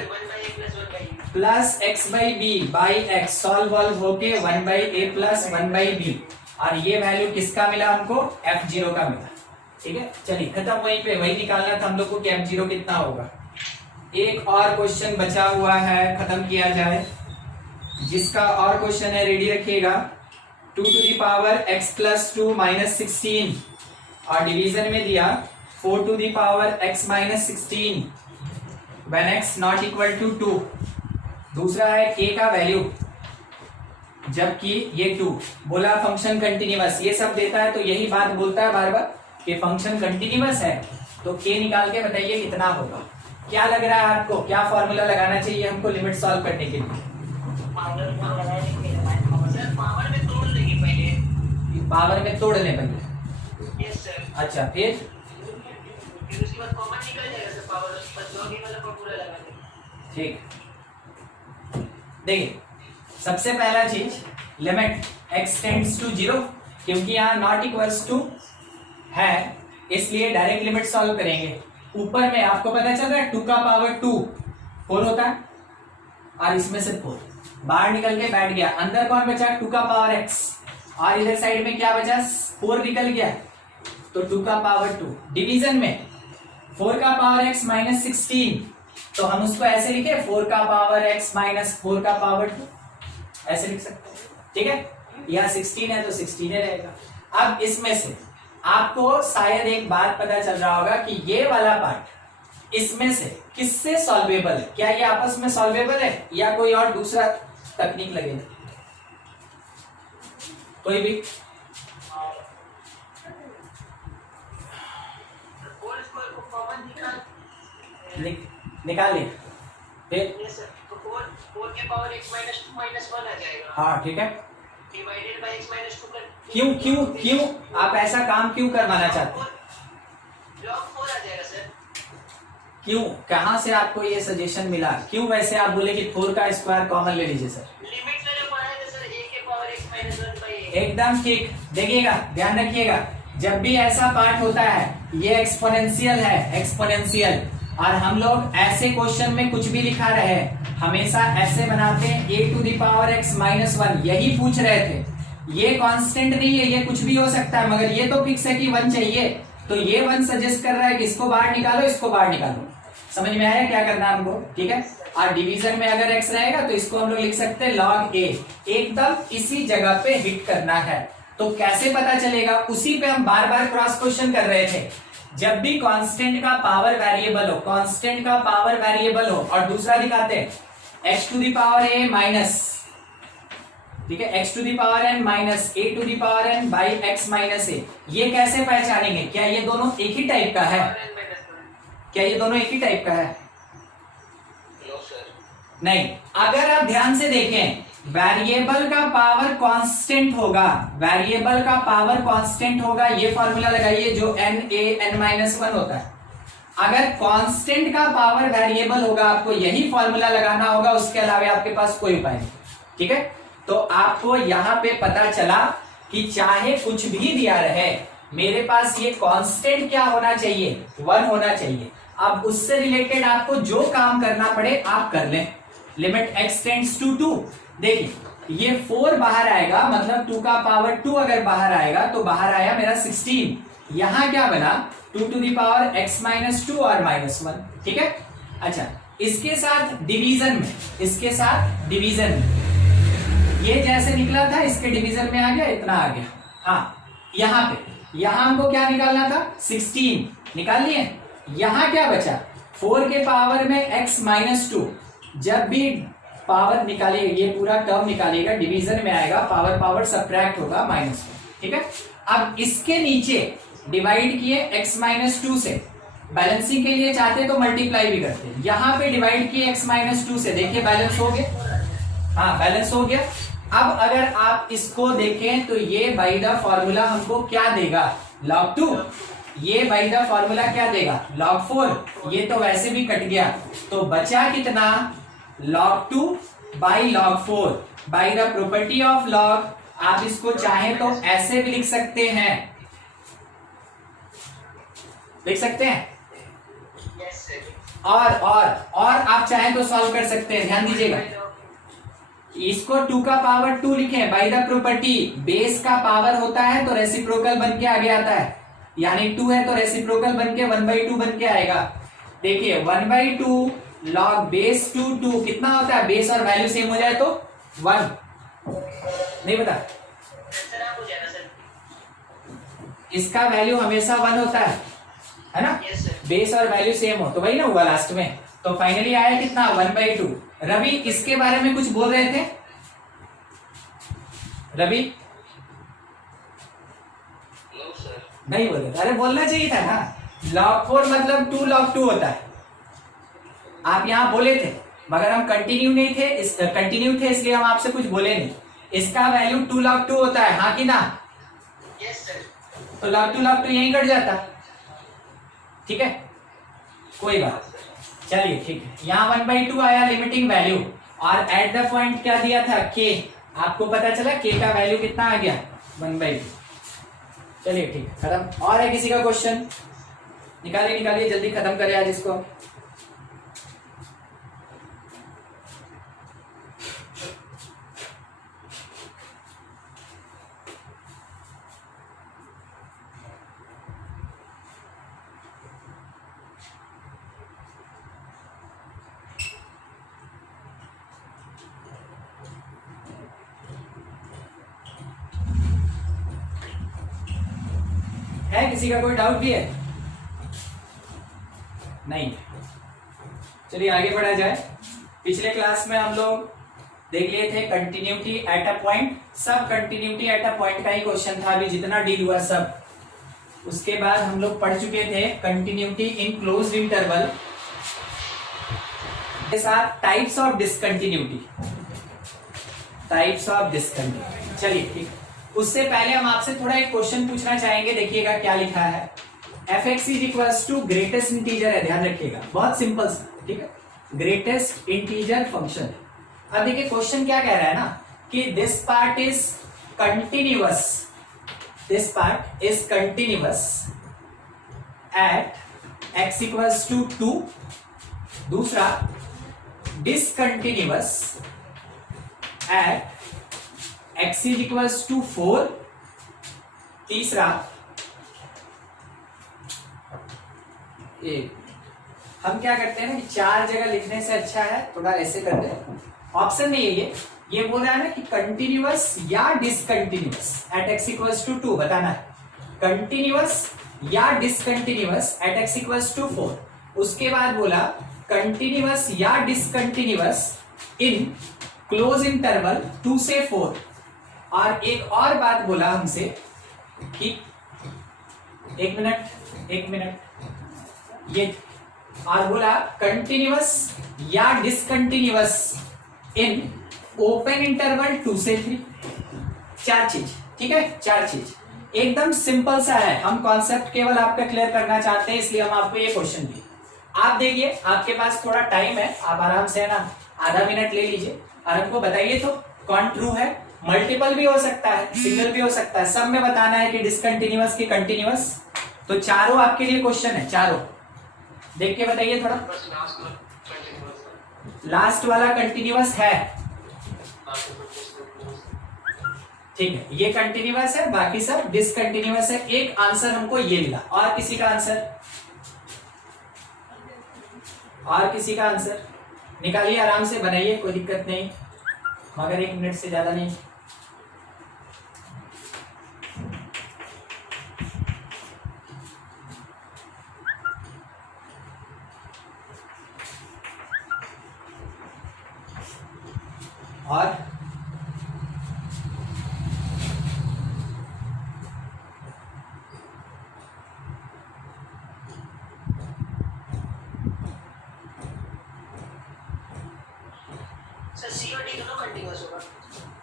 plus x by b by x solve वॉल्व होके 1 by a plus 1 by b, और ये वैल्यू किसका मिला हमको? f0 का मिला। ठीक है, चलिए खत्म, वहीं पे वही निकालना था हम लोग को कि f0 कितना होगा। एक और क्वेश्चन बचा हुआ है, खत्म किया जाए, जिसका और क्वेश्चन है, रेडी रखिएगा। 2 to the power x plus 2 minus 16, और डिवीजन में दिया 4 to the power x minus 16 when x not equal to 2। दूसरा है k का वैल्यू, जबकि ये 2 बोला फंक्शन कंटिन्यूअस, ये सब देता है तो यही बात बोलता है बार बार कि फंक्शन कंटिन्यूअस है, तो k निकाल के बताइए कितना होगा। क्या लग रहा है आपको, क्या फॉर्मूला लगाना चाहिए हमको लिमिट सॉल्व करने के लिए? सर पावर में तोड़ लेंगे पहले। पावर में तोड़ लें पहले, यस सर। अच्छा, फिर उसके बाद कॉमन निकल जाएगा सर, पावर पर लॉग ए वाला फॉर्मूला लगा देंगे। ठीक, देखिए सबसे पहला चीज, लिमिट x टेंड्स टू 0, क्योंकि यहाँ नॉट इक्वल्स टू है इसलिए डायरेक्ट लिमिट सॉल्व करेंगे। ऊपर में आपको पता चल रहा है 2 का पावर 2 4 होता है, और इसमें से 4 बाहर निकल के बैठ गया, अंदर कौन बचा? 2 का पावर x, और इधर साइड में क्या बचा? 4 निकल गया, तो 2 का पावर 2। डिवीजन में 4 का पावर x माइनस 16, तो हम उसको ऐसे लिखे 4 का पावर x माइनस 4 का पावर 2, ऐसे लिख सकते हैं। ठीक है, यहाँ 16 है तो 16 ही रहेगा। अब इसमें से आपको शायद एक बात पता चल रहा होगा कि ये वाला पार्ट इसमें से किससे सॉल्वेबल है? क्या ये आपस में सॉल्वेबल है या कोई और दूसरा तकनीक लगेगा? कोई भी निकाल लिया, फिर यस सर, तो 4 के पावर x माइनस 2 माइनस 1 आ जाएगा, हाँ ठीक है। डिवाइडेड बाय x माइनस 2 कर क्यों क्यों क्यों आप ऐसा काम क्यों करवाना चाहते हैं? लॉग 4 आ जाएगा सर। क्यों, कहाँ से आपको ये सजेशन मिला? क्यों वैसे आप बोले कि 4 का स्क्वायर कॉमन ले लीजिए सर? लिमिट मैंने पढ़ा है सर, a के power x minus 1 by a। एकदम ठीक, देखिएगा, ध्यान रखिएगा, जब भी ऐसा पार्ट होता है ये एक्सपोनेंशियल है, एक्सपोनेंशियल, और हम लोग ऐसे क्वेश्चन में कुछ भी लिखा रहे हमेशा ऐसे बनाते हैं a to the power x minus 1, यही पूछ रहे थे। ये कांस्टेंट नहीं है, ये कुछ भी हो सकता है, मगर ये तो फिक्स है कि 1 चाहिए, तो ये 1 सजेस्ट कर रहा है कि इसको बाहर निकालो, इसको बाहर निकालो। समझ में आया क्या करना है हमको? ठीक है, और डिवीजन में अगर x रहेगा तो इसको हम लोग लिख सकते हैं log a, एकदम इसी जगह पे हिट करना है। तो कैसे पता चलेगा? उसी पे हम बार बार क्रॉस क्वेश्चन कर रहे थे। जब भी कांस्टेंट का पावर वेरिएबल हो, कांस्टेंट का पावर वेरिएबल हो, और दूसरा दिखाते हैं x to the power a minus, ठीक है, x to the power n minus a to the power n by x minus a, ये कैसे पहचानेंगे? क्या ये दोनों एक ही टाइप का है? क्या ये दोनों एक ही टाइप का है? No sir. नहीं, अगर आप ध्यान से देखें, वेरिएबल का पावर कांस्टेंट होगा, वेरिएबल का पावर कांस्टेंट होगा, ये फॉर्मूला लगाइए जो n(a)(n-1) होता है। अगर कांस्टेंट का पावर वेरिएबल होगा, आपको यही फॉर्मूला लगाना होगा, उसके अलावा आपके पास कोई उपाय नहीं। ठीक है, तो आपको यहां पे पता चला कि चाहे कुछ भी दिया रहे, मेरे पास ये कांस्टेंट क्या होना चाहिए? 1 होना चाहिए। अब उससे रिलेटेड आपको जो काम करना पड़े आप कर लें। लिमिट x टेंड्स टू 2, देखिए ये 4 बाहर आएगा, मतलब 2 का पावर 2 अगर बाहर आएगा तो बाहर आया मेरा 16। यहां क्या बना 2 to the power x minus 2 और -1। ठीक है। अच्छा, इसके साथ डिवीजन में, इसके साथ डिवीजन में ये जैसे निकला था इसके डिवीजन में आ गया, इतना आ गया। हाँ, यहां पे यहां हमको क्या निकालना था 16 निकाल लिए। यहां क्या बचा 4 के पावर में x माइनस 2। जब भी पावर निकालिएगा, ये पूरा टर्म निकालिएगा, डिवीजन में आएगा, पावर पावर सब्ट्रैक्ट होगा -1। ठीक है। अब इसके नीचे डिवाइड किए x माइनस 2 से, बैलेंसिंग के लिए चाहते तो मल्टीप्लाई भी करते, यहां पे डिवाइड किए x माइनस 2 से, देखिए बैलेंस हो गया। हाँ, बैलेंस हो गया। अब अगर आप इसको देखें तो ये बाय द फॉर्मूला हमको क्या देगा log 2, ये बाय द फॉर्मूला क्या देगा log 4। ये तो वैसे भी कट गया, तो बचा कितना log 2 by log 4। By the property of log आप इसको चाहें तो ऐसे भी लिख सकते हैं, लिख सकते हैं। Yes, sir. और आप चाहें तो सॉल्व कर सकते हैं। ध्यान दीजिएगा, इसको 2 का पावर 2 लिखें बाय द प्रॉपर्टी, बेस का पावर होता है तो रेसिप्रोकल बन के आगे आता है, यानी 2 है तो रेसिप्रोकल बन के 1/2 बन के आएगा। देखिए 1/2 लॉग बेस 2 कितना होता है, बेस और वैल्यू सेम हो जाए तो 1, नहीं पता सर आप हो जाएगा सर। इसका वैल्यू हमेशा 1 होता है ना। Yes, sir. बेस और वैल्यू सेम हो तो वही ना हुआ लास्ट में, तो फाइनली आया कितना 1/2। रवि इसके बारे में कुछ बोल रहे थे, रवि No, sir. नहीं बोले, अरे बोलना चाहिए था ना। log 4 मतलब 2 log 2 होता है, आप यहाँ बोले थे, मगर हम कंटिन्यू नहीं थे, कंटिन्यू थे इसलिए हम आपसे कुछ बोले नहीं। इसका वैल्यू 2 log 2 होता है, हाँ कि ना। Yes, sir. तो log 2 यहीं कट जाता। ठीक है, कोई बात, चलिए ठीक है। यहाँ 1/2 आया लिमिटिंग वैल्यू, और एट द पॉइंट क्या दिया था k, आपको पता चला k का वैल्यू कितना आ गया 1/2। चलिए ठीक है, खत्म। और है किसी का क्वेश्चन, निकालिए जल्दी खत्म करें आज इसको। है किसी का कोई डाउट भी है? नहीं, चलिए आगे बढ़ा जाए। पिछले क्लास में हम लोग देख लिए थे कंटिन्यूटी एट अ पॉइंट, सब कंटिन्यूटी एट अ पॉइंट का ही क्वेश्चन था अभी जितना डील हुआ सब। उसके बाद हम लोग पढ़ चुके थे कंटिन्यूटी इन क्लोज्ड इंटरवल के साथ types of discontinuity, types of discontinuity. चलिए ठीक, उससे पहले हम आपसे थोड़ा एक क्वेश्चन पूछना चाहेंगे। देखिएगा क्या लिखा है, f(x) is equals to greatest integer है, ध्यान रखिएगा, बहुत सिंपल सा। ठीक है, ग्रेटेस्ट इंटीजर फंक्शन। अब देखिए क्वेश्चन क्या कह रहा है ना कि this part is continuous, this part is continuous at x equals to 2। दूसरा discontinuous at x is equals to 4। तीसरा हम क्या करते हैं ना, 4 जगह लिखने से अच्छा है थोड़ा ऐसे करते हैं, ऑप्शन नहीं है ये बोल रहा है ना कि कंटिन्यूअस या discontinuous at x equals to 2 बताना है, कंटिन्यूअस या discontinuous at x equals to 4। उसके बाद बोला कंटिन्यूअस या डिसकंटिन्यूअस इन क्लोज इंटरवल 2 से 4। और एक और बात बोला हमसे कि एक मिनट ये, और बोला कंटिन्यूअस या डिसकंटिन्यूअस इन ओपन इंटरवल 2 से 3। 4 चीज, ठीक है, 4 चीज एकदम सिंपल सा है। हम कॉन्सेप्ट केवल आपका क्लियर करना चाहते हैं, इसलिए हम आपको ये क्वेश्चन दिए। आप देखिए आपके पास थोड़ा टाइम है, आप आराम से है ना आधा मिनट ले लीजिए और हमको बताइए तो कौन ट्रू है। मल्टीपल भी हो सकता है, सिंगल भी हो सकता है, सब में बताना है कि डिसकंटिन्यूअस की कंटिन्यूअस। तो चारों आपके लिए क्वेश्चन है, चारों देख के बताइए थोड़ा। बस लास्ट वाला कंटिन्यूअस। लास्ट वाला कंटिन्यूअस है, ठीक है, ये कंटिन्यूअस है, बाकी सब डिसकंटिन्यूअस है। एक आंसर हमको ये मिला। और किसी का आंसर, और किसी का आंसर निकालिए, आराम से बनाइए, कोई दिक्कत नहीं, मगर 1 मिनट से ज्यादा नहीं। और सर सीओडी दोनों कंटिन्यूअस होगा।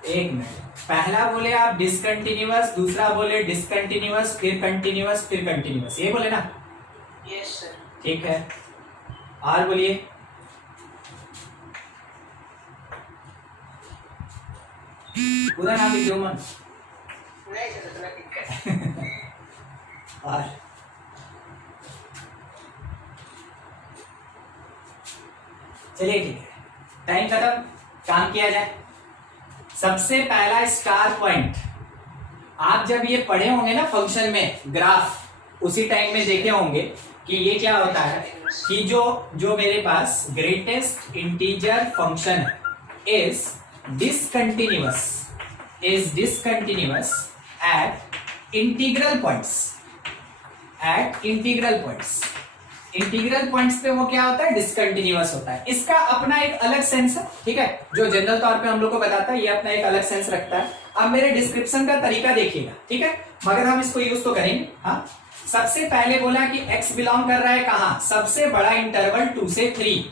1 मिनट, पहला बोले आप डिसकंटिन्यूअस, दूसरा बोले डिसकंटिन्यूअस, फिर कंटिन्यूअस, फिर कंटिन्यूअस, ये बोले ना? Yes sir. ठीक है, और बोलिए। पूरा नाम लिख दो मन। नहीं सर, इतना दिक्कत। और चलिए ठीक है, टाइम खत्म, काम किया जाए। सबसे पहला स्टार पॉइंट, आप जब ये पढ़े होंगे ना फंक्शन में ग्राफ, उसी टाइम में देखे होंगे कि ये क्या होता है कि जो मेरे पास greatest integer function is discontinuous at integral points पे वो क्या होता है, डिसकंटिन्यूअस होता है। इसका अपना एक अलग सेंस है, ठीक है, जो जनरल तौर पे हम लोग को बताता है, ये अपना एक अलग सेंस रखता है। अब मेरे डिस्क्रिप्शन का तरीका देखिएगा, ठीक है, मगर हम इसको यूज तो करेंगे। हाँ, सबसे पहले बोला कि x बिलोंग कर रहा है कहां, सबसे बड़ा इंटरवल 2 से 3,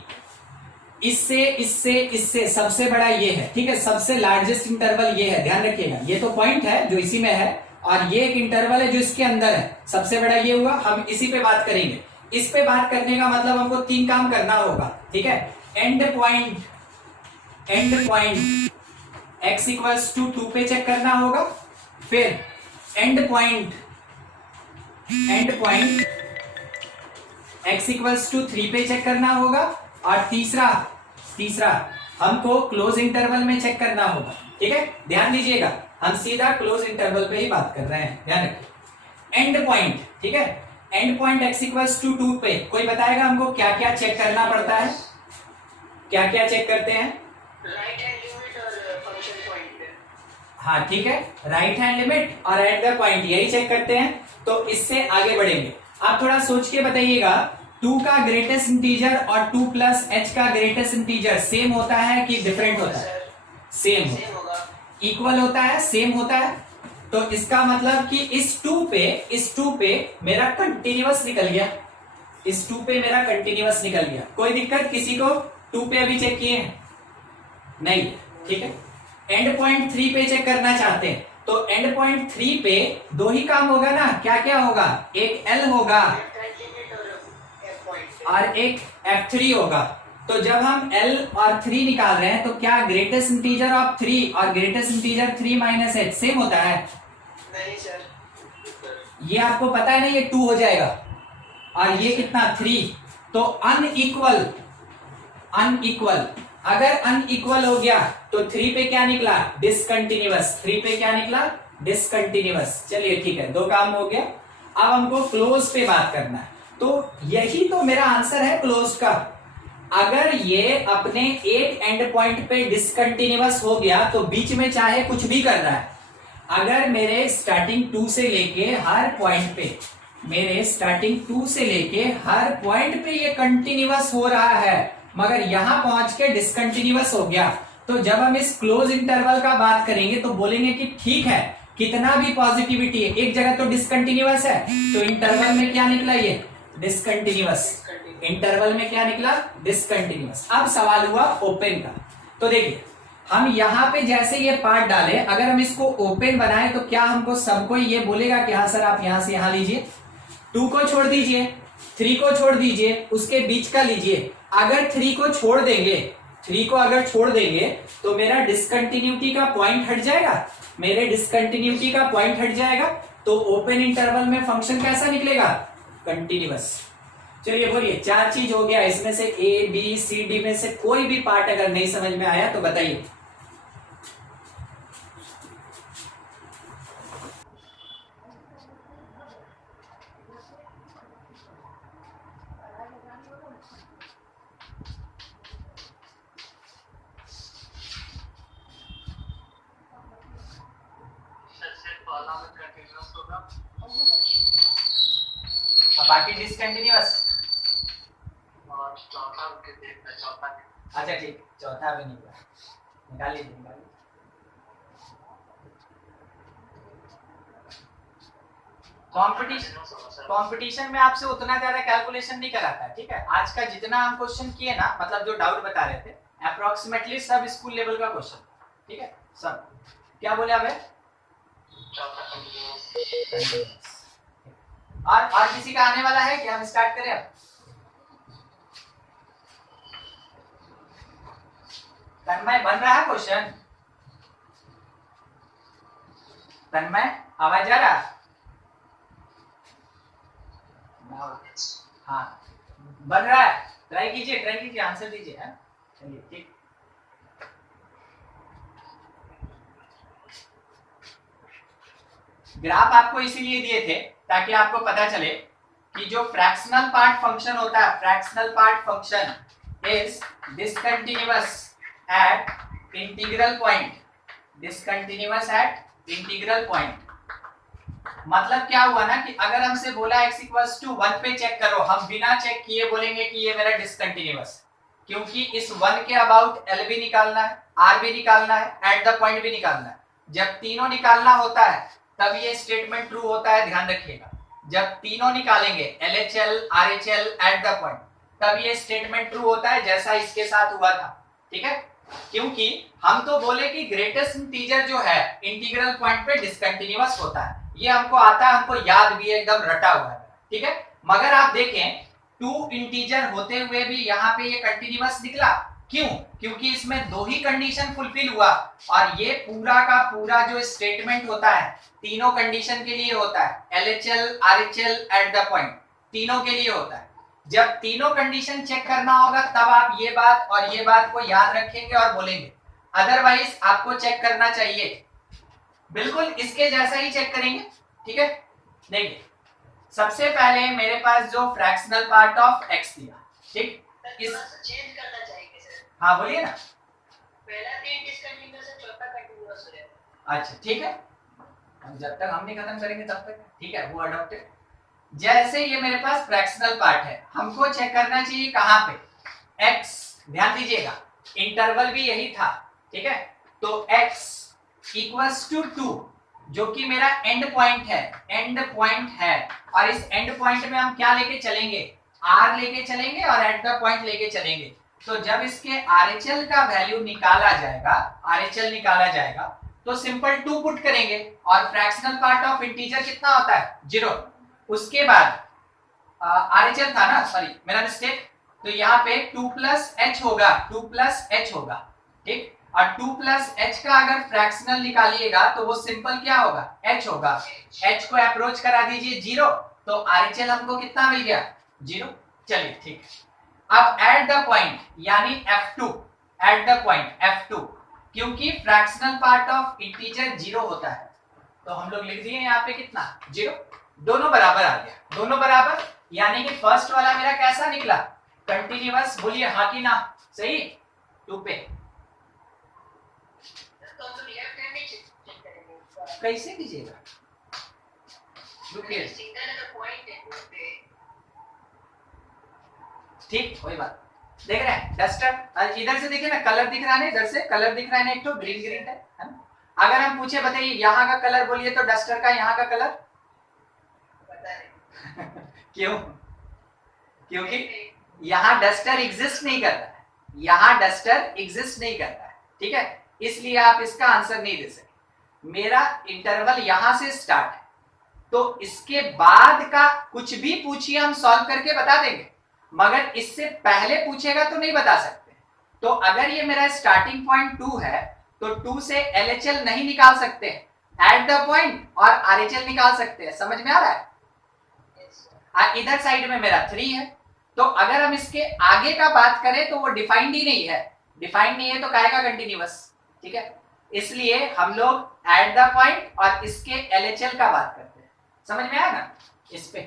इससे सबसे बड़ा ये है, ठीक है, सबसे लार्जेस्ट इंटरवल ये है, ध्यान रखिएगा, ये तो पॉइंट है जो इसी में है, और ये एक इंटरवल है जो इसके अंदर है, सबसे बड़ा ये हुआ। हम इसी पे बात करेंगे। इस पे बात करने का मतलब हमको 3 काम करना होगा, ठीक है। End point x equals to 2 पे चेक करना होगा, फिर end point x equals to 3 पे चेक करना होगा, और तीसरा हमको क्लोज इंटरवल में चेक करना होगा, ठीक है। ध्यान दीजिएगा, हम सीधा क्लोज इंटरवल पे ही बात कर रहे हैं, ध्यान रखिए। एंड पॉइंट, ठीक है, end point x equals to 2 पे कोई बताएगा हमको क्या क्या चेक करना पड़ता है, क्या क्या चेक करते हैं? राइट हैंड लिमिट और फंक्शन पॉइंट। हाँ ठीक है, राइट हैंड लिमिट और एट द पॉइंट, यही चेक करते हैं। तो इससे आगे बढ़ेंगे, आप थोड़ा सोच के बताइएगा, 2 का ग्रेटेस्ट इंटीजर और 2 प्लस h का ग्रेटेस्ट इंटीजर सेम होता है कि डिफरेंट होता है? सेम होगा, इक्वल होता है, सेम होता है। तो इसका मतलब कि इस 2 पे मेरा कंटिन्यूअस निकल गया, इस 2 पे मेरा कंटिन्यूअस निकल गया। कोई दिक्कत किसी को? 2 पे अभी चेक किए हैं? नहीं, ठीक है। एंड पॉइंट 3 पे चेक करना चाहते हैं, तो एंड पॉइंट 3 पे 2 ही काम होगा ना, क्या क्या होगा? एक L होगा और एक F3 होगा। तो जब हम L और 3 निकाल रहे हैं तो क्या ग्रेटेस्ट इंटीजर ऑफ 3 और greatest integer 3 minus h same होता है? नहीं सर, ये आपको पता है ना, ये 2 हो जाएगा और ये कितना 3, तो अनइक्वल। अगर अनइक्वल हो गया तो 3 पे क्या निकला? डिसकंटिन्यूअस। 3 पे क्या निकला? डिसकंटिन्यूअस। चलिए ठीक है, 2 काम हो गया। अब हमको क्लोज पे बात करना है, तो यही तो मेरा आंसर है क्लोज का। अगर ये अपने एक एंड पॉइंट पे डिसकंटिन्यूअस हो गया तो बीच में चाहे कुछ भी कर रहा है, अगर मेरे स्टार्टिंग 2 से लेके हर पॉइंट पे ये कंटिन्यूअस हो रहा है, मगर यहां पहुंच के डिसकंटिन्यूअस हो गया, तो जब हम इस क्लोज इंटरवल का बात करेंगे तो बोलेंगे कि ठीक है, कितना भी पॉजिटिविटी है, एक जगह तो डिसकंटिन्यूअस है, तो इंटरवल में क्या निकला? ये डिसकंटिन्यूअस। इंटरवल में क्या निकला? डिसकंटिन्यूअस। अब सवाल हुआ ओपन का। तो देखिए, हम यहां पे जैसे ये पार्ट डाले, अगर हम इसको ओपन बनाए तो क्या हमको सबको ये बोलेगा कि हाँ सर आप यहां से यहां लीजिए, 2 को छोड़ दीजिए, 3 को छोड़ दीजिए, उसके बीच का लीजिए। अगर 3 को छोड़ देंगे तो मेरा डिसकंटिन्यूटी का पॉइंट हट जाएगा, तो ओपन इंटरवल में फंक्शन कैसा निकलेगा? कंटिन्यूअस। चलिए बोलिए, 4 चीज हो गया, इसमें से A B C D में से कोई भी पार्ट अगर नहीं समझ में आया तो बताइए। अब बाकी डिसकंटिन्यूअस। अच्छा ठीक, चौथा भी नहीं हुआ, निकाल लीजिए निकाल लीजिए। कंपटीशन में आपसे उतना ज्यादा कैलकुलेशन नहीं कराता है, ठीक है। आज का जितना हम क्वेश्चन किए ना, मतलब जो डाउट बता रहे थे, अप्रोक्सीमेटली सब स्कूल लेवल का क्वेश्चन, ठीक है सब। क्या बोले अबे? और किसी का आने वाला है कि हम स्टार्ट करें अब? तन्मय बन रहा है क्वेश्चन? तन्मय आवाज आ रहा? हाँ बन रहा है, ट्राई कीजिए आंसर दीजिए। चलिए ठीक। ग्राफ आपको इसीलिए दिए थे ताकि आपको पता चले कि जो फ्रैक्शनल पार्ट फंक्शन होता है, fractional part function is discontinuous at integral point, discontinuous at integral point. मतलब क्या हुआ ना कि अगर हमसे बोला x इक्वल्स टू 1 पे चेक करो, हम बिना चेक किए बोलेंगे कि ये मेरा डिसकंटिन्यूअस, क्योंकि इस 1 के अबाउट l भी निकालना है, r भी निकालना है, एट द पॉइंट भी निकालना है। जब तीनों निकालना होता है तब ये स्टेटमेंट ट्रू होता है, ध्यान रखिएगा। जब तीनों निकालेंगे LHL RHL eight the point, तब ये स्टेटमेंट ट्रू होता है, जैसा इसके साथ हुआ था, ठीक है। क्योंकि हम तो बोले कि ग्रेटेस्ट इंटीजर जो है इंटीग्रल पॉइंट पे डिसकंटिन्यूअस होता है, ये हमको आता है, हमको याद भी एकदम रटा हुआ है, ठीक है। मगर आप देखें 2 इंटीजर होते हुए भी यहाँ पे ये कंटिन्यूअस निकला, क्यों? क्योंकि इसमें दो ही कंडीशन फुलफिल हुआ, और ये पूरा का पूरा जो स्टेटमेंट होता है तीनों कंडीशन के लिए होता है, LHL RHL eight the point तीनों के लिए होता है। जब तीनों कंडीशन चेक करना होगा तब आप ये बात और ये बात को याद रखेंगे और बोलेंगे, अदरवाइज आपको चेक करना चाहिए बिल्कुल इसके जैसा ही चेक करेंगे, ठीक है। देखिए सबसे पहले मेरे पास जो फ्रैक्शनल पार्ट ऑफ x दिया, ठीक, इस चेंज करना चाहिए सर। हाँ बोलिए ना। पहला 3 डिसकंटिन्यूअस है, चौथा कंटिन्यूअस हो जाएगा। अच्छा ठीक है, जब तक हम नहीं खत्म करेंगे तब तक ठीक है, वो अडॉप्टेड। जैसे ये मेरे पास फ्रैक्शनल पार्ट है, हमको चेक करना चाहिए कहां पे, x, ध्यान दीजिएगा इंटरवल भी यही था, ठीक है। तो x इक्वल्स टू 2 जो कि मेरा एंड पॉइंट है, और इस एंड पॉइंट में हम क्या लेके चलेंगे, r लेके चलेंगे और एट द पॉइंट लेके चलेंगे। तो जब इसके RHL का वैल्यू निकाला जाएगा तो सिंपल 2 पुट करेंगे, और फ्रैक्शनल पार्ट ऑफ इंटीजर कितना होता है, 0। उसके बाद RHL था ना, सॉरी मेरा मिस्टेक, तो यहाँ पे 2 प्लस h होगा, ठीक। और 2 प्लस h का अगर फ्रैक्शनल निकालिएगा तो वो सिंपल क्या होगा, h होगा। h को अप्रोच करा दीजिए 0, तो RHL हमको कितना मिल गया, 0। चलिए ठीक है। अब एट द पॉइंट यानी F2, eight the point F2, क्योंकि फ्रैक्शनल पार्ट ऑफ इंटीजर 0 होता है, तो हम लोग लिख दिए यहाँ पे कितना, 0। दोनों बराबर आ गया, दोनों बराबर, यानी कि फर्स्ट वाला मेरा कैसा निकला, कंटिन्यूअस। बोलिए हाँ कि ना, सही 2 पे। तो हम लेफ्ट हैंड में चेक करेंगे कैसे कीजिएगा, रुकिए सिंगल है तो पॉइंट है 2 पे, ठीक वही बात। देख रहे हैं डस्टर, इधर से देखिए ना कलर दिख रहा है, इधर से कलर दिख रहा है ना, एक तो ग्रीन है ना। अगर हम पूछे बताइए यहाँ का कलर बोलिए, तो डस्टर का यहाँ का कलर पता नहीं क्यों, क्योंकि यहाँ डस्टर एग्जिस्ट नहीं करता है, यहाँ डस्टर एग्जिस्ट नहीं करता है, ठीक है, इसलिए आप इसका आंसर नहीं दे सकते। मेरा इंटरवल यहां से स्टार्ट है, तो इसके बाद का कुछ भी पूछिए हम सॉल्व करके बता देंगे, मगर इससे पहले पूछेगा तो नहीं बता सकते। तो अगर ये मेरा स्टार्टिंग पॉइंट 2 है तो 2 से LHL नहीं निकाल सकते, एट द पॉइंट और RHL निकाल सकते हैं, समझ में आ रहा है। इधर साइड में मेरा 3 है, तो अगर हम इसके आगे का बात करें तो वो डिफाइंड ही नहीं है, डिफाइंड नहीं है तो काहेगा कंटिन्यूअस, ठीक है। इसलिए हम लोग एट द पॉइंट और इसके LHL का बात करते हैं, समझ में आया ना इस पे,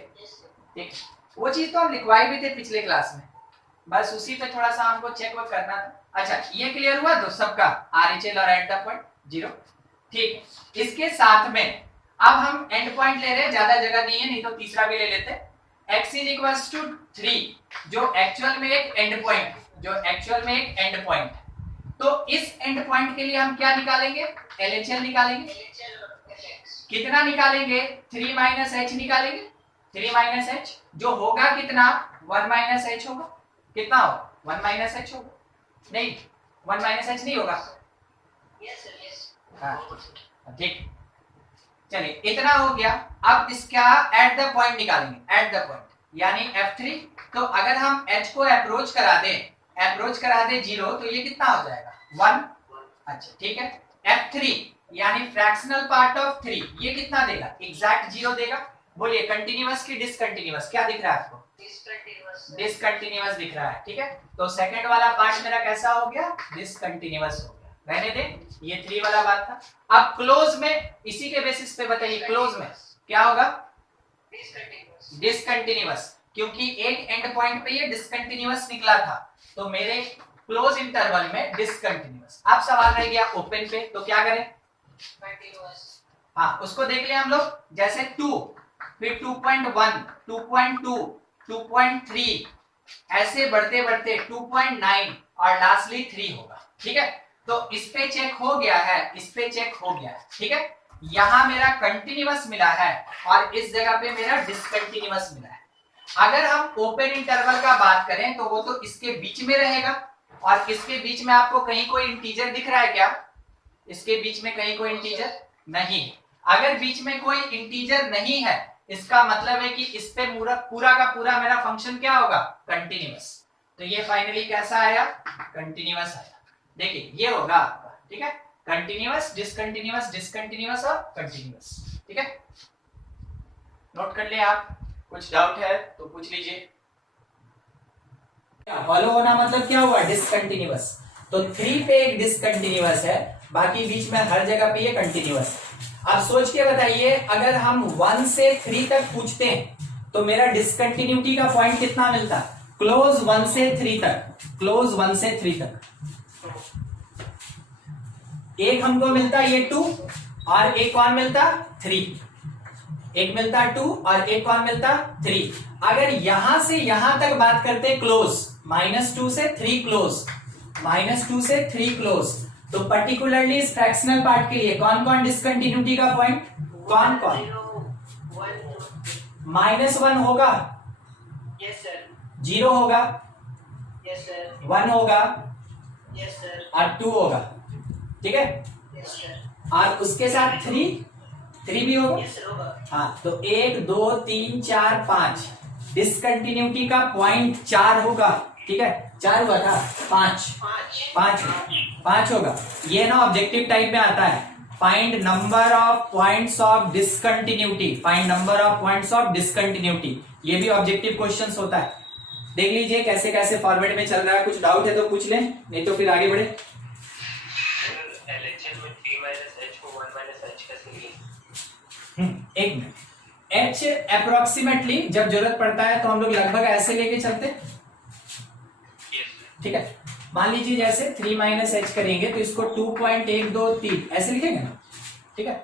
ठीक। वो चीज तो हम लिखवाए भी थे पिछले क्लास में, बस उसी पे थोड़ा सा हमको चेक वर्क करना था। अच्छा ये क्लियर हुआ तो सबका RHL और एट द पॉइंट 0, ठीक। इसके साथ में अब हम एंड पॉइंट ले रहे हैं, ज्यादा जगह नहीं है, नहीं तो तीसरा भी ले लेते हैं। x इज इक्वल्स टू 3 जो एक्चुअल में एक एंड पॉइंट, जो एक्चुअल में एक एंड पॉइंट। तो इस एंड पॉइंट के लिए हम क्या निकालेंगे, LHL निकालेंगे। LHL of fx. कितना निकालेंगे, 3 माइनस h निकालेंगे। 3 माइनस h जो होगा कितना, 1 माइनस h होगा। कितना होगा, 1 माइनस h होगा, नहीं 1 माइनस h नहीं होगा। Yes sir, yes. हाँ ठीक, चलिए इतना हो गया। अब इसका एट द पॉइंट निकालेंगे, एट द पॉइंट यानी F3। तो अगर हम h को अप्रोच करा दे 0 तो ये कितना हो जाएगा, 1। अच्छा ठीक है, F3 यानी फ्रैक्शनल पार्ट ऑफ 3 ये कितना देगा, एग्जैक्ट 0 देगा। बोलिए कंटिन्यूअस की डिसकंटिन्यूअस, क्या दिख रहा है आपको, Discontinuous. डिसकंटिन्यूअस दिख रहा है। ठीक है, तो सेकंड वाला पार्ट मेरा कैसा हो गया, डिसकंटिन्यूअस हो गया, रहने दे, ये 3 वाला बात था। अब क्लोज में इसी के बेसिस पे बताइए, क्लोज में क्या होगा, Discontinuous. डिसकंटिन्यूअस, क्योंकि एक एंड पॉइंट पे ये डिसकंटिन्यूअस निकला था, तो मेरे क्लोज इंटरवल में डिसकंटिन्यूअस। अब सवाल रह गया ओपन पे, तो क्या करें, Continuous. हाँ उसको देख लिया हम लोग, जैसे 2 फिर 2.1 2.2 2.3 ऐसे बढ़ते बढ़ते 2.9 और लास्टली 3 होगा। ठीक है, तो इस पे चेक हो गया है, इस पे चेक हो गया है। ठीक है, यहां मेरा कंटिन्यूअस मिला है और इस जगह पे मेरा डिसकंटिन्यूअस मिला है। अगर हम ओपन इंटरवल का बात करें तो वो तो इसके बीच में रहेगा, और इसके बीच में आपको कहीं कोई इंटीजर दिख रहा है क्या, इसके बीच में कहीं कोई इंटीजर नहीं। अगर बीच में कोई इंटीजर नहीं है, इसका मतलब है कि इस पे पूरा का पूरा मेरा फंक्शन क्या होगा, कंटिन्यूअस। तो ये फाइनली कैसा आया, कंटिन्यूअस आया। देखिए ये होगा आपका, ठीक है, कंटिन्यूअस डिसकंटिन्यूअस डिसकंटिन्यूअस और कंटिन्यूअस। ठीक है, नोट कर ले आप, कुछ डाउट है तो पूछ लीजिए। फॉलो होना मतलब क्या हुआ, डिसकंटिन्यूअस। तो 3 पे एक डिसकंटिन्यूअस है, बाकी बीच में हर जगह पे ये कंटिन्यूअस है। आप सोच के बताइए, अगर हम 1 से 3 तक पूछते हैं तो मेरा डिसकंटिन्यूटी का पॉइंट कितना मिलता, क्लोज 1 से 3 तक, क्लोज 1 से 3 तक एक हमको मिलता ये 2 और एक कौन मिलता 3, एक मिलता 2 और एक कौन मिलता 3। अगर यहां से यहां तक बात करते क्लोज, -2 से 3 क्लोज, -2 से 3 क्लोज, तो पर्टिकुलरली इस फ्रैक्शनल पार्ट के लिए कौन कौन डिसकंटिन्यूटी का पॉइंट, कौन कौन, 1 होगा, Yes sir. 0 होगा, Yes sir. 1 होगा Yes sir. और 2 होगा। ठीक है, Yes sir. और उसके साथ 3 भी होगा। Yes sir होगा. हाँ, तो 1 2 3 4 5 डिसकंटिन्यूटी का पॉइंट 4 होगा। ठीक है, 4 हुआ था, 5 होगा। ये ना ऑब्जेक्टिव टाइप में आता है, find number of points of discontinuity, find number of points of discontinuity, ये भी ऑब्जेक्टिव क्वेश्चंस होता है। देख लीजिए कैसे कैसे फॉर्मेट में चल रहा है, कुछ डाउट है तो पूछ लें, नहीं तो फिर आगे बढ़े। LHL में 3 माइनस h को 1 माइनस h कैसे लिखें? एक मिनट, h अप्रोक्सीमेटली जब जरूरत पड़ता है तो हम लोग लगभग ऐसे लेके चलते हैं। ठीक है, मान लीजिए जैसे 3 माइनस h करेंगे तो इसको 2.123 ऐसे लिखेंगे ना। ठीक है,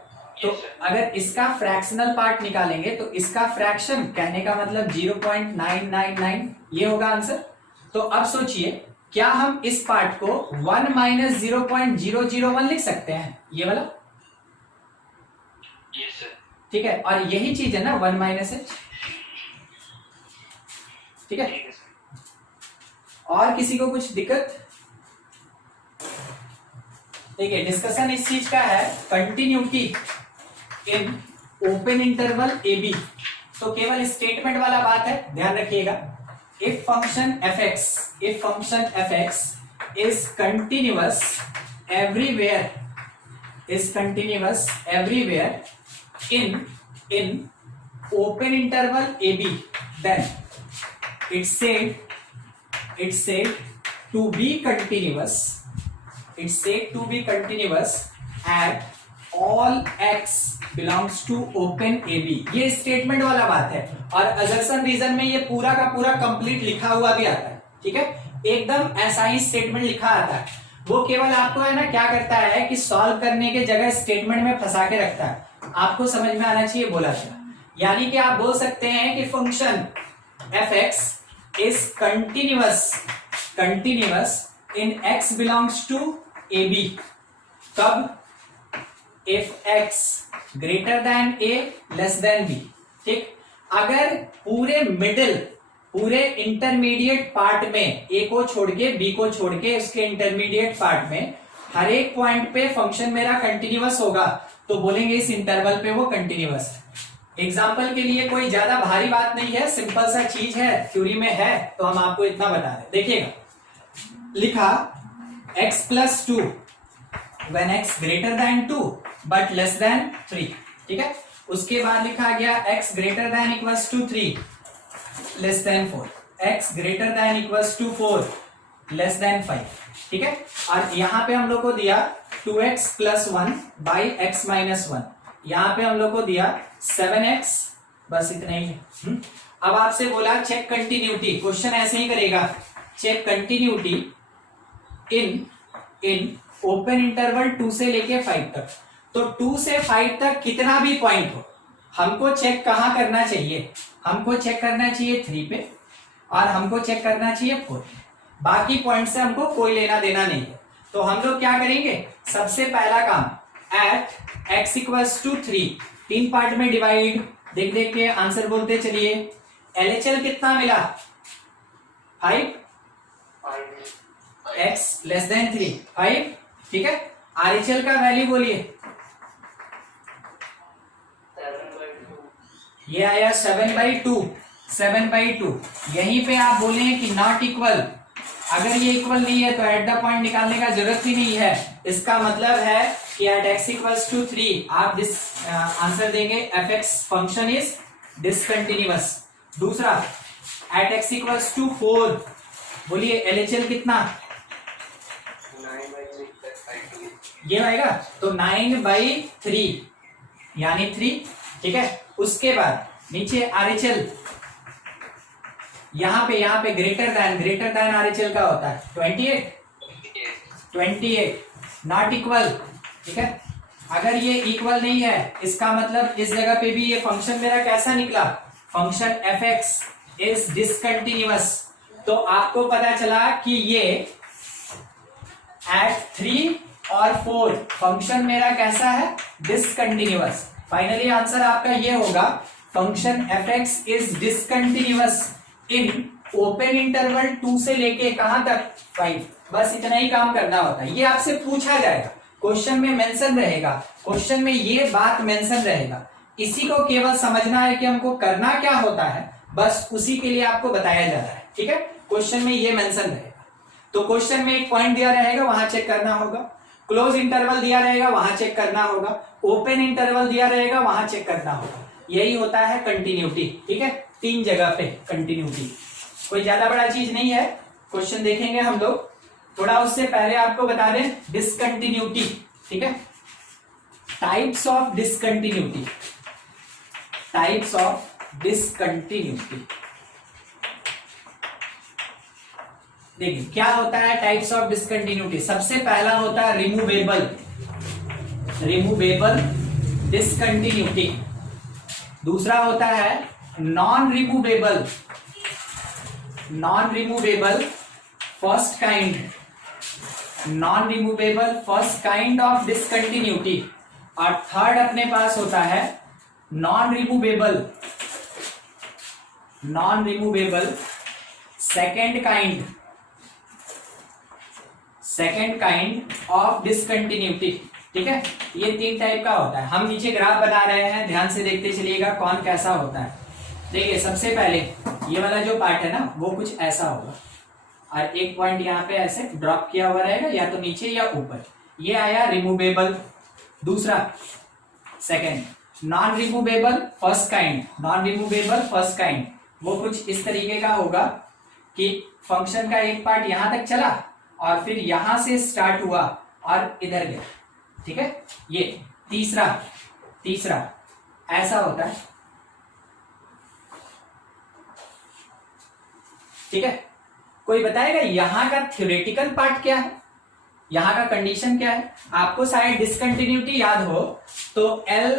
तो अगर इसका फ्रैक्शनल पार्ट निकालेंगे तो इसका फ्रैक्शन, कहने का मतलब 0.999 ये होगा आंसर। तो अब सोचिए, क्या हम इस पार्ट को 1 माइनस 0.001 लिख सकते हैं, ये वाला। Yes sir. ठीक है, और यही चीज है ना 1 माइनस h। ठीक है, ठीक है सर. और किसी को कुछ दिक्कत? देखिए डिस्कशन इस चीज का है, continuity in open interval a b. तो केवल स्टेटमेंट वाला बात है, ध्यान रखिएगा। If function f(x) is continuous everywhere, in open interval AB, then it's said to be continuous, at all x belongs to open AB। ये स्टेटमेंट वाला बात है, और असर्शन रीजन में ये पूरा का पूरा कंप्लीट लिखा हुआ भी आता है। ठीक है, एकदम ऐसा ही स्टेटमेंट लिखा आता है। वो केवल आपको है ना क्या करता है कि सॉल्व करने के जगह स्टेटमेंट में फंसा के रखता है। आपको समझ में आना चाहिए बोला था। यानी कि आप बोल सकते हैं कि function f x is continuous in x belongs to a b. कब? If x greater than a less than b. ठीक, अगर पूरे इंटरमीडिएट पार्ट में ए को छोड़ के बी को छोड़ के उसके इंटरमीडिएट पार्ट में हर एक पॉइंट पे फंक्शन मेरा कंटिन्यूअस होगा तो बोलेंगे इस इंटरवल पे वो कंटिन्यूअस है। एग्जाम्पल के लिए कोई ज्यादा भारी बात नहीं है, सिंपल सा चीज है, थ्योरी में है तो हम आपको इतना बता रहे हैं। देखिएगा, लिखा x plus 2 when x greater than 2 but less than 3। ठीक है, उसके बाद लिखा गया x greater than equals to 3 less than 4, x greater than equals to 4 less than 5। ठीक है, और यहां पे हम लोग को दिया 2x plus 1 by x minus 1, यहां पे हम लोग को दिया 7x, बस इतना ही है। अब आपसे बोला चेक कंटिन्यूटी, क्वेश्चन ऐसे ही करेगा, check continuity in open interval 2 से लेके 5 तक। तो 2 से 5 तक कितना भी पॉइंट हो, हमको चेक कहां करना चाहिए? हमको चेक करना चाहिए 3 पे और हमको चेक करना चाहिए 4। बाकी पॉइंट से हमको कोई लेना देना नहीं है। तो हम लोग क्या करेंगे? सबसे पहला काम, at x equals to 3 3 part में डिवाइड, देख देख के आंसर बोलते चलिए। एलएचएल कितना मिला? 5, एक्स लेस देन 3 5। ठीक है, आरएचएल का वैल्यू बोलिए। ये आया 7/2 7/2। यहीं पे आप बोले कि नॉट इक्वल, अगर ये इक्वल नहीं है तो एट द पॉइंट निकालने का जरूरत ही नहीं है। इसका मतलब है कि एट एक्स इक्वल्स टू 3 आप आंसर देंगे F x function is discontinuous. दूसरा, एट एक्स इक्वल्स टू 4 बोलिए एलएचएल कितना? ये आएगा तो 9/3 यानी 3। ठीक है, उसके बाद नीचे आरएचएल, यहां पे ग्रेटर देन आरएचएल का होता है 28 नॉट इक्वल। ठीक है, अगर ये इक्वल नहीं है इसका मतलब इस जगह पे भी ये फंक्शन मेरा कैसा निकला? Function f x is discontinuous. तो आपको पता चला कि ये एट 3 और 4 फंक्शन मेरा कैसा है? डिसकंटिन्यूअस। फाइनली आंसर आपका ये होगा, function f x is discontinuous in open interval 2 से लेके कहां तक? 5। बस इतना ही काम करना होता है। ये आपसे पूछा जाएगा, क्वेश्चन में मेंशन रहेगा, क्वेश्चन में ये बात मेंशन रहेगा। इसी को केवल समझना है कि हमको करना क्या होता है, बस उसी के लिए आपको बताया जा रहा है। ठीक है, क्वेश्चन में ये मेंशन रहेगा। तो क्वेश्चन में एक पॉइंट दिया रहेगा, वहां चेक करना होगा। क्लोज इंटरवल दिया रहेगा, वहां चेक करना होगा। ओपन इंटरवल दिया रहेगा, वहां चेक करना होगा। यही होता है कंटिन्यूटी। ठीक है, 3 जगह पे कंटिन्यूटी, कोई ज्यादा बड़ा चीज नहीं है। क्वेश्चन देखेंगे हम लोग, थोड़ा उससे पहले आपको बता दें डिसकंटिन्यूटी। ठीक है, types of discontinuity, types of discontinuity. देखिए क्या होता है टाइप्स ऑफ डिसकंटिन्यूटी। सबसे पहला होता है रिमूवेबल डिसकंटिन्यूटी। दूसरा होता है non removable first kind of discontinuity. और थर्ड अपने पास होता है non removable second kind of discontinuity. ठीक है, ये 3 टाइप का होता है। हम नीचे ग्राफ बना रहे हैं, ध्यान से देखते चलिएगा कौन कैसा होता है। देखिए सबसे पहले ये वाला जो पार्ट है ना, वो कुछ ऐसा होगा और एक पॉइंट यहाँ पे ऐसे ड्रॉप किया हुआ रहेगा, या तो नीचे या ऊपर। ये आया रिमूवेबल। दूसरा second non removable first kind, वो कुछ इस तरीके का होगा कि फंक्शन का एक पार्ट यहां तक चला और फिर यहां से स्टार्ट हुआ और इधर गया। ठीक है, ये तीसरा ऐसा होता है। ठीक है, कोई बताएगा यहां का थ्योरेटिकल पार्ट क्या है, यहां का कंडीशन क्या है? आपको शायद डिसकंटिन्यूटी याद हो तो L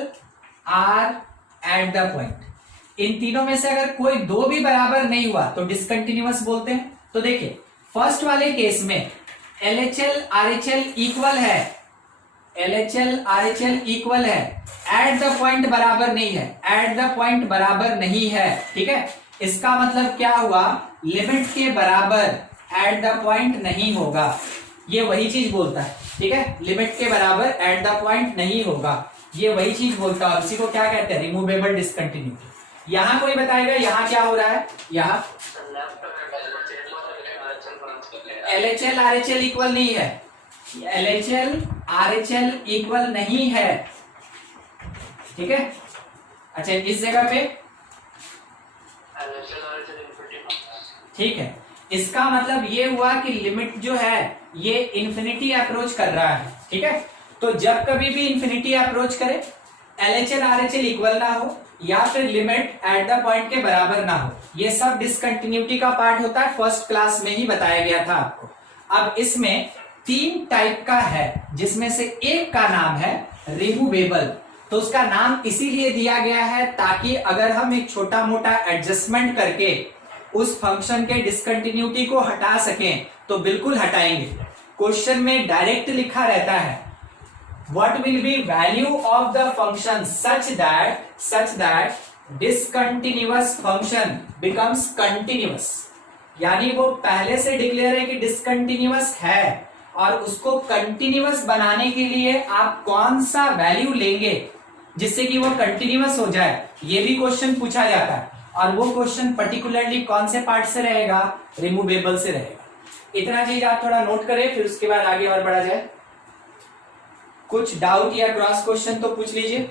R at the point. इन तीनों में से अगर कोई दो भी बराबर नहीं हुआ तो डिसकंटिन्यूअस बोलते हैं। तो देखिए फर्स्ट वाले केस में LHL RHL इक्वल है, LHL RHL इक्वल है, एट द पॉइंट बराबर नहीं है, एट द पॉइंट बराबर नहीं है, ठीक है। इसका मतलब क्या हुआ, लिमिट के बराबर एट द पॉइंट नहीं होगा, ये वही चीज बोलता है, ठीक है। लिमिट के बराबर एट द पॉइंट नहीं होगा, ये वही चीज बोलता है। इसी को क्या कहते हैं, रिमूवेबल डिसकंटिन्यूटी। यहां कोई बताएगा यहां क्या हो रहा है, यहां LHL RHL इक्वल नहीं है, LHL RHL इक्वल नहीं है, ठीक है। अच्छा इस जगह पे ठीक है, इसका मतलब ये हुआ कि लिमिट जो है ये इंफिनिटी अप्रोच कर रहा है, ठीक है। तो जब कभी भी इंफिनिटी अप्रोच करे, LHL RHL इक्वल ना हो या फिर लिमिट एट द पॉइंट के बराबर ना हो, ये सब डिसकंटिन्यूटी का पार्ट होता है, फर्स्ट क्लास में ही बताया गया था आपको। अब इसमें 3 टाइप का है, जिसमें से एक का नाम है रिमूवेबल। तो उसका नाम इसीलिए दिया गया है ताकि अगर हम एक छोटा मोटा एडजस्टमेंट करके उस फंक्शन के डिसकंटिन्यूटी को हटा सकें तो बिल्कुल हटाएंगे। क्वेश्चन में डायरेक्ट लिखा रहता है what will be value of the function such that discontinuous function becomes continuous. यानी वो पहले से डिक्लेयर है कि डिसकंटिन्यूअस है और उसको कंटिन्यूअस बनाने के लिए आप कौन सा वैल्यू लेंगे जिससे कि वो कंटिन्यूअस हो जाए, ये भी क्वेश्चन पूछा जाता है। और वो क्वेश्चन पर्टिकुलरली कौन से पार्ट से रहेगा, रिमूवेबल से रहेगा। इतना चीज आप थोड़ा नोट करें, फिर उसके बाद आगे और बढ़ा जाए। कुछ डाउट या क्रॉस क्वेश्चन तो पूछ लीजिए।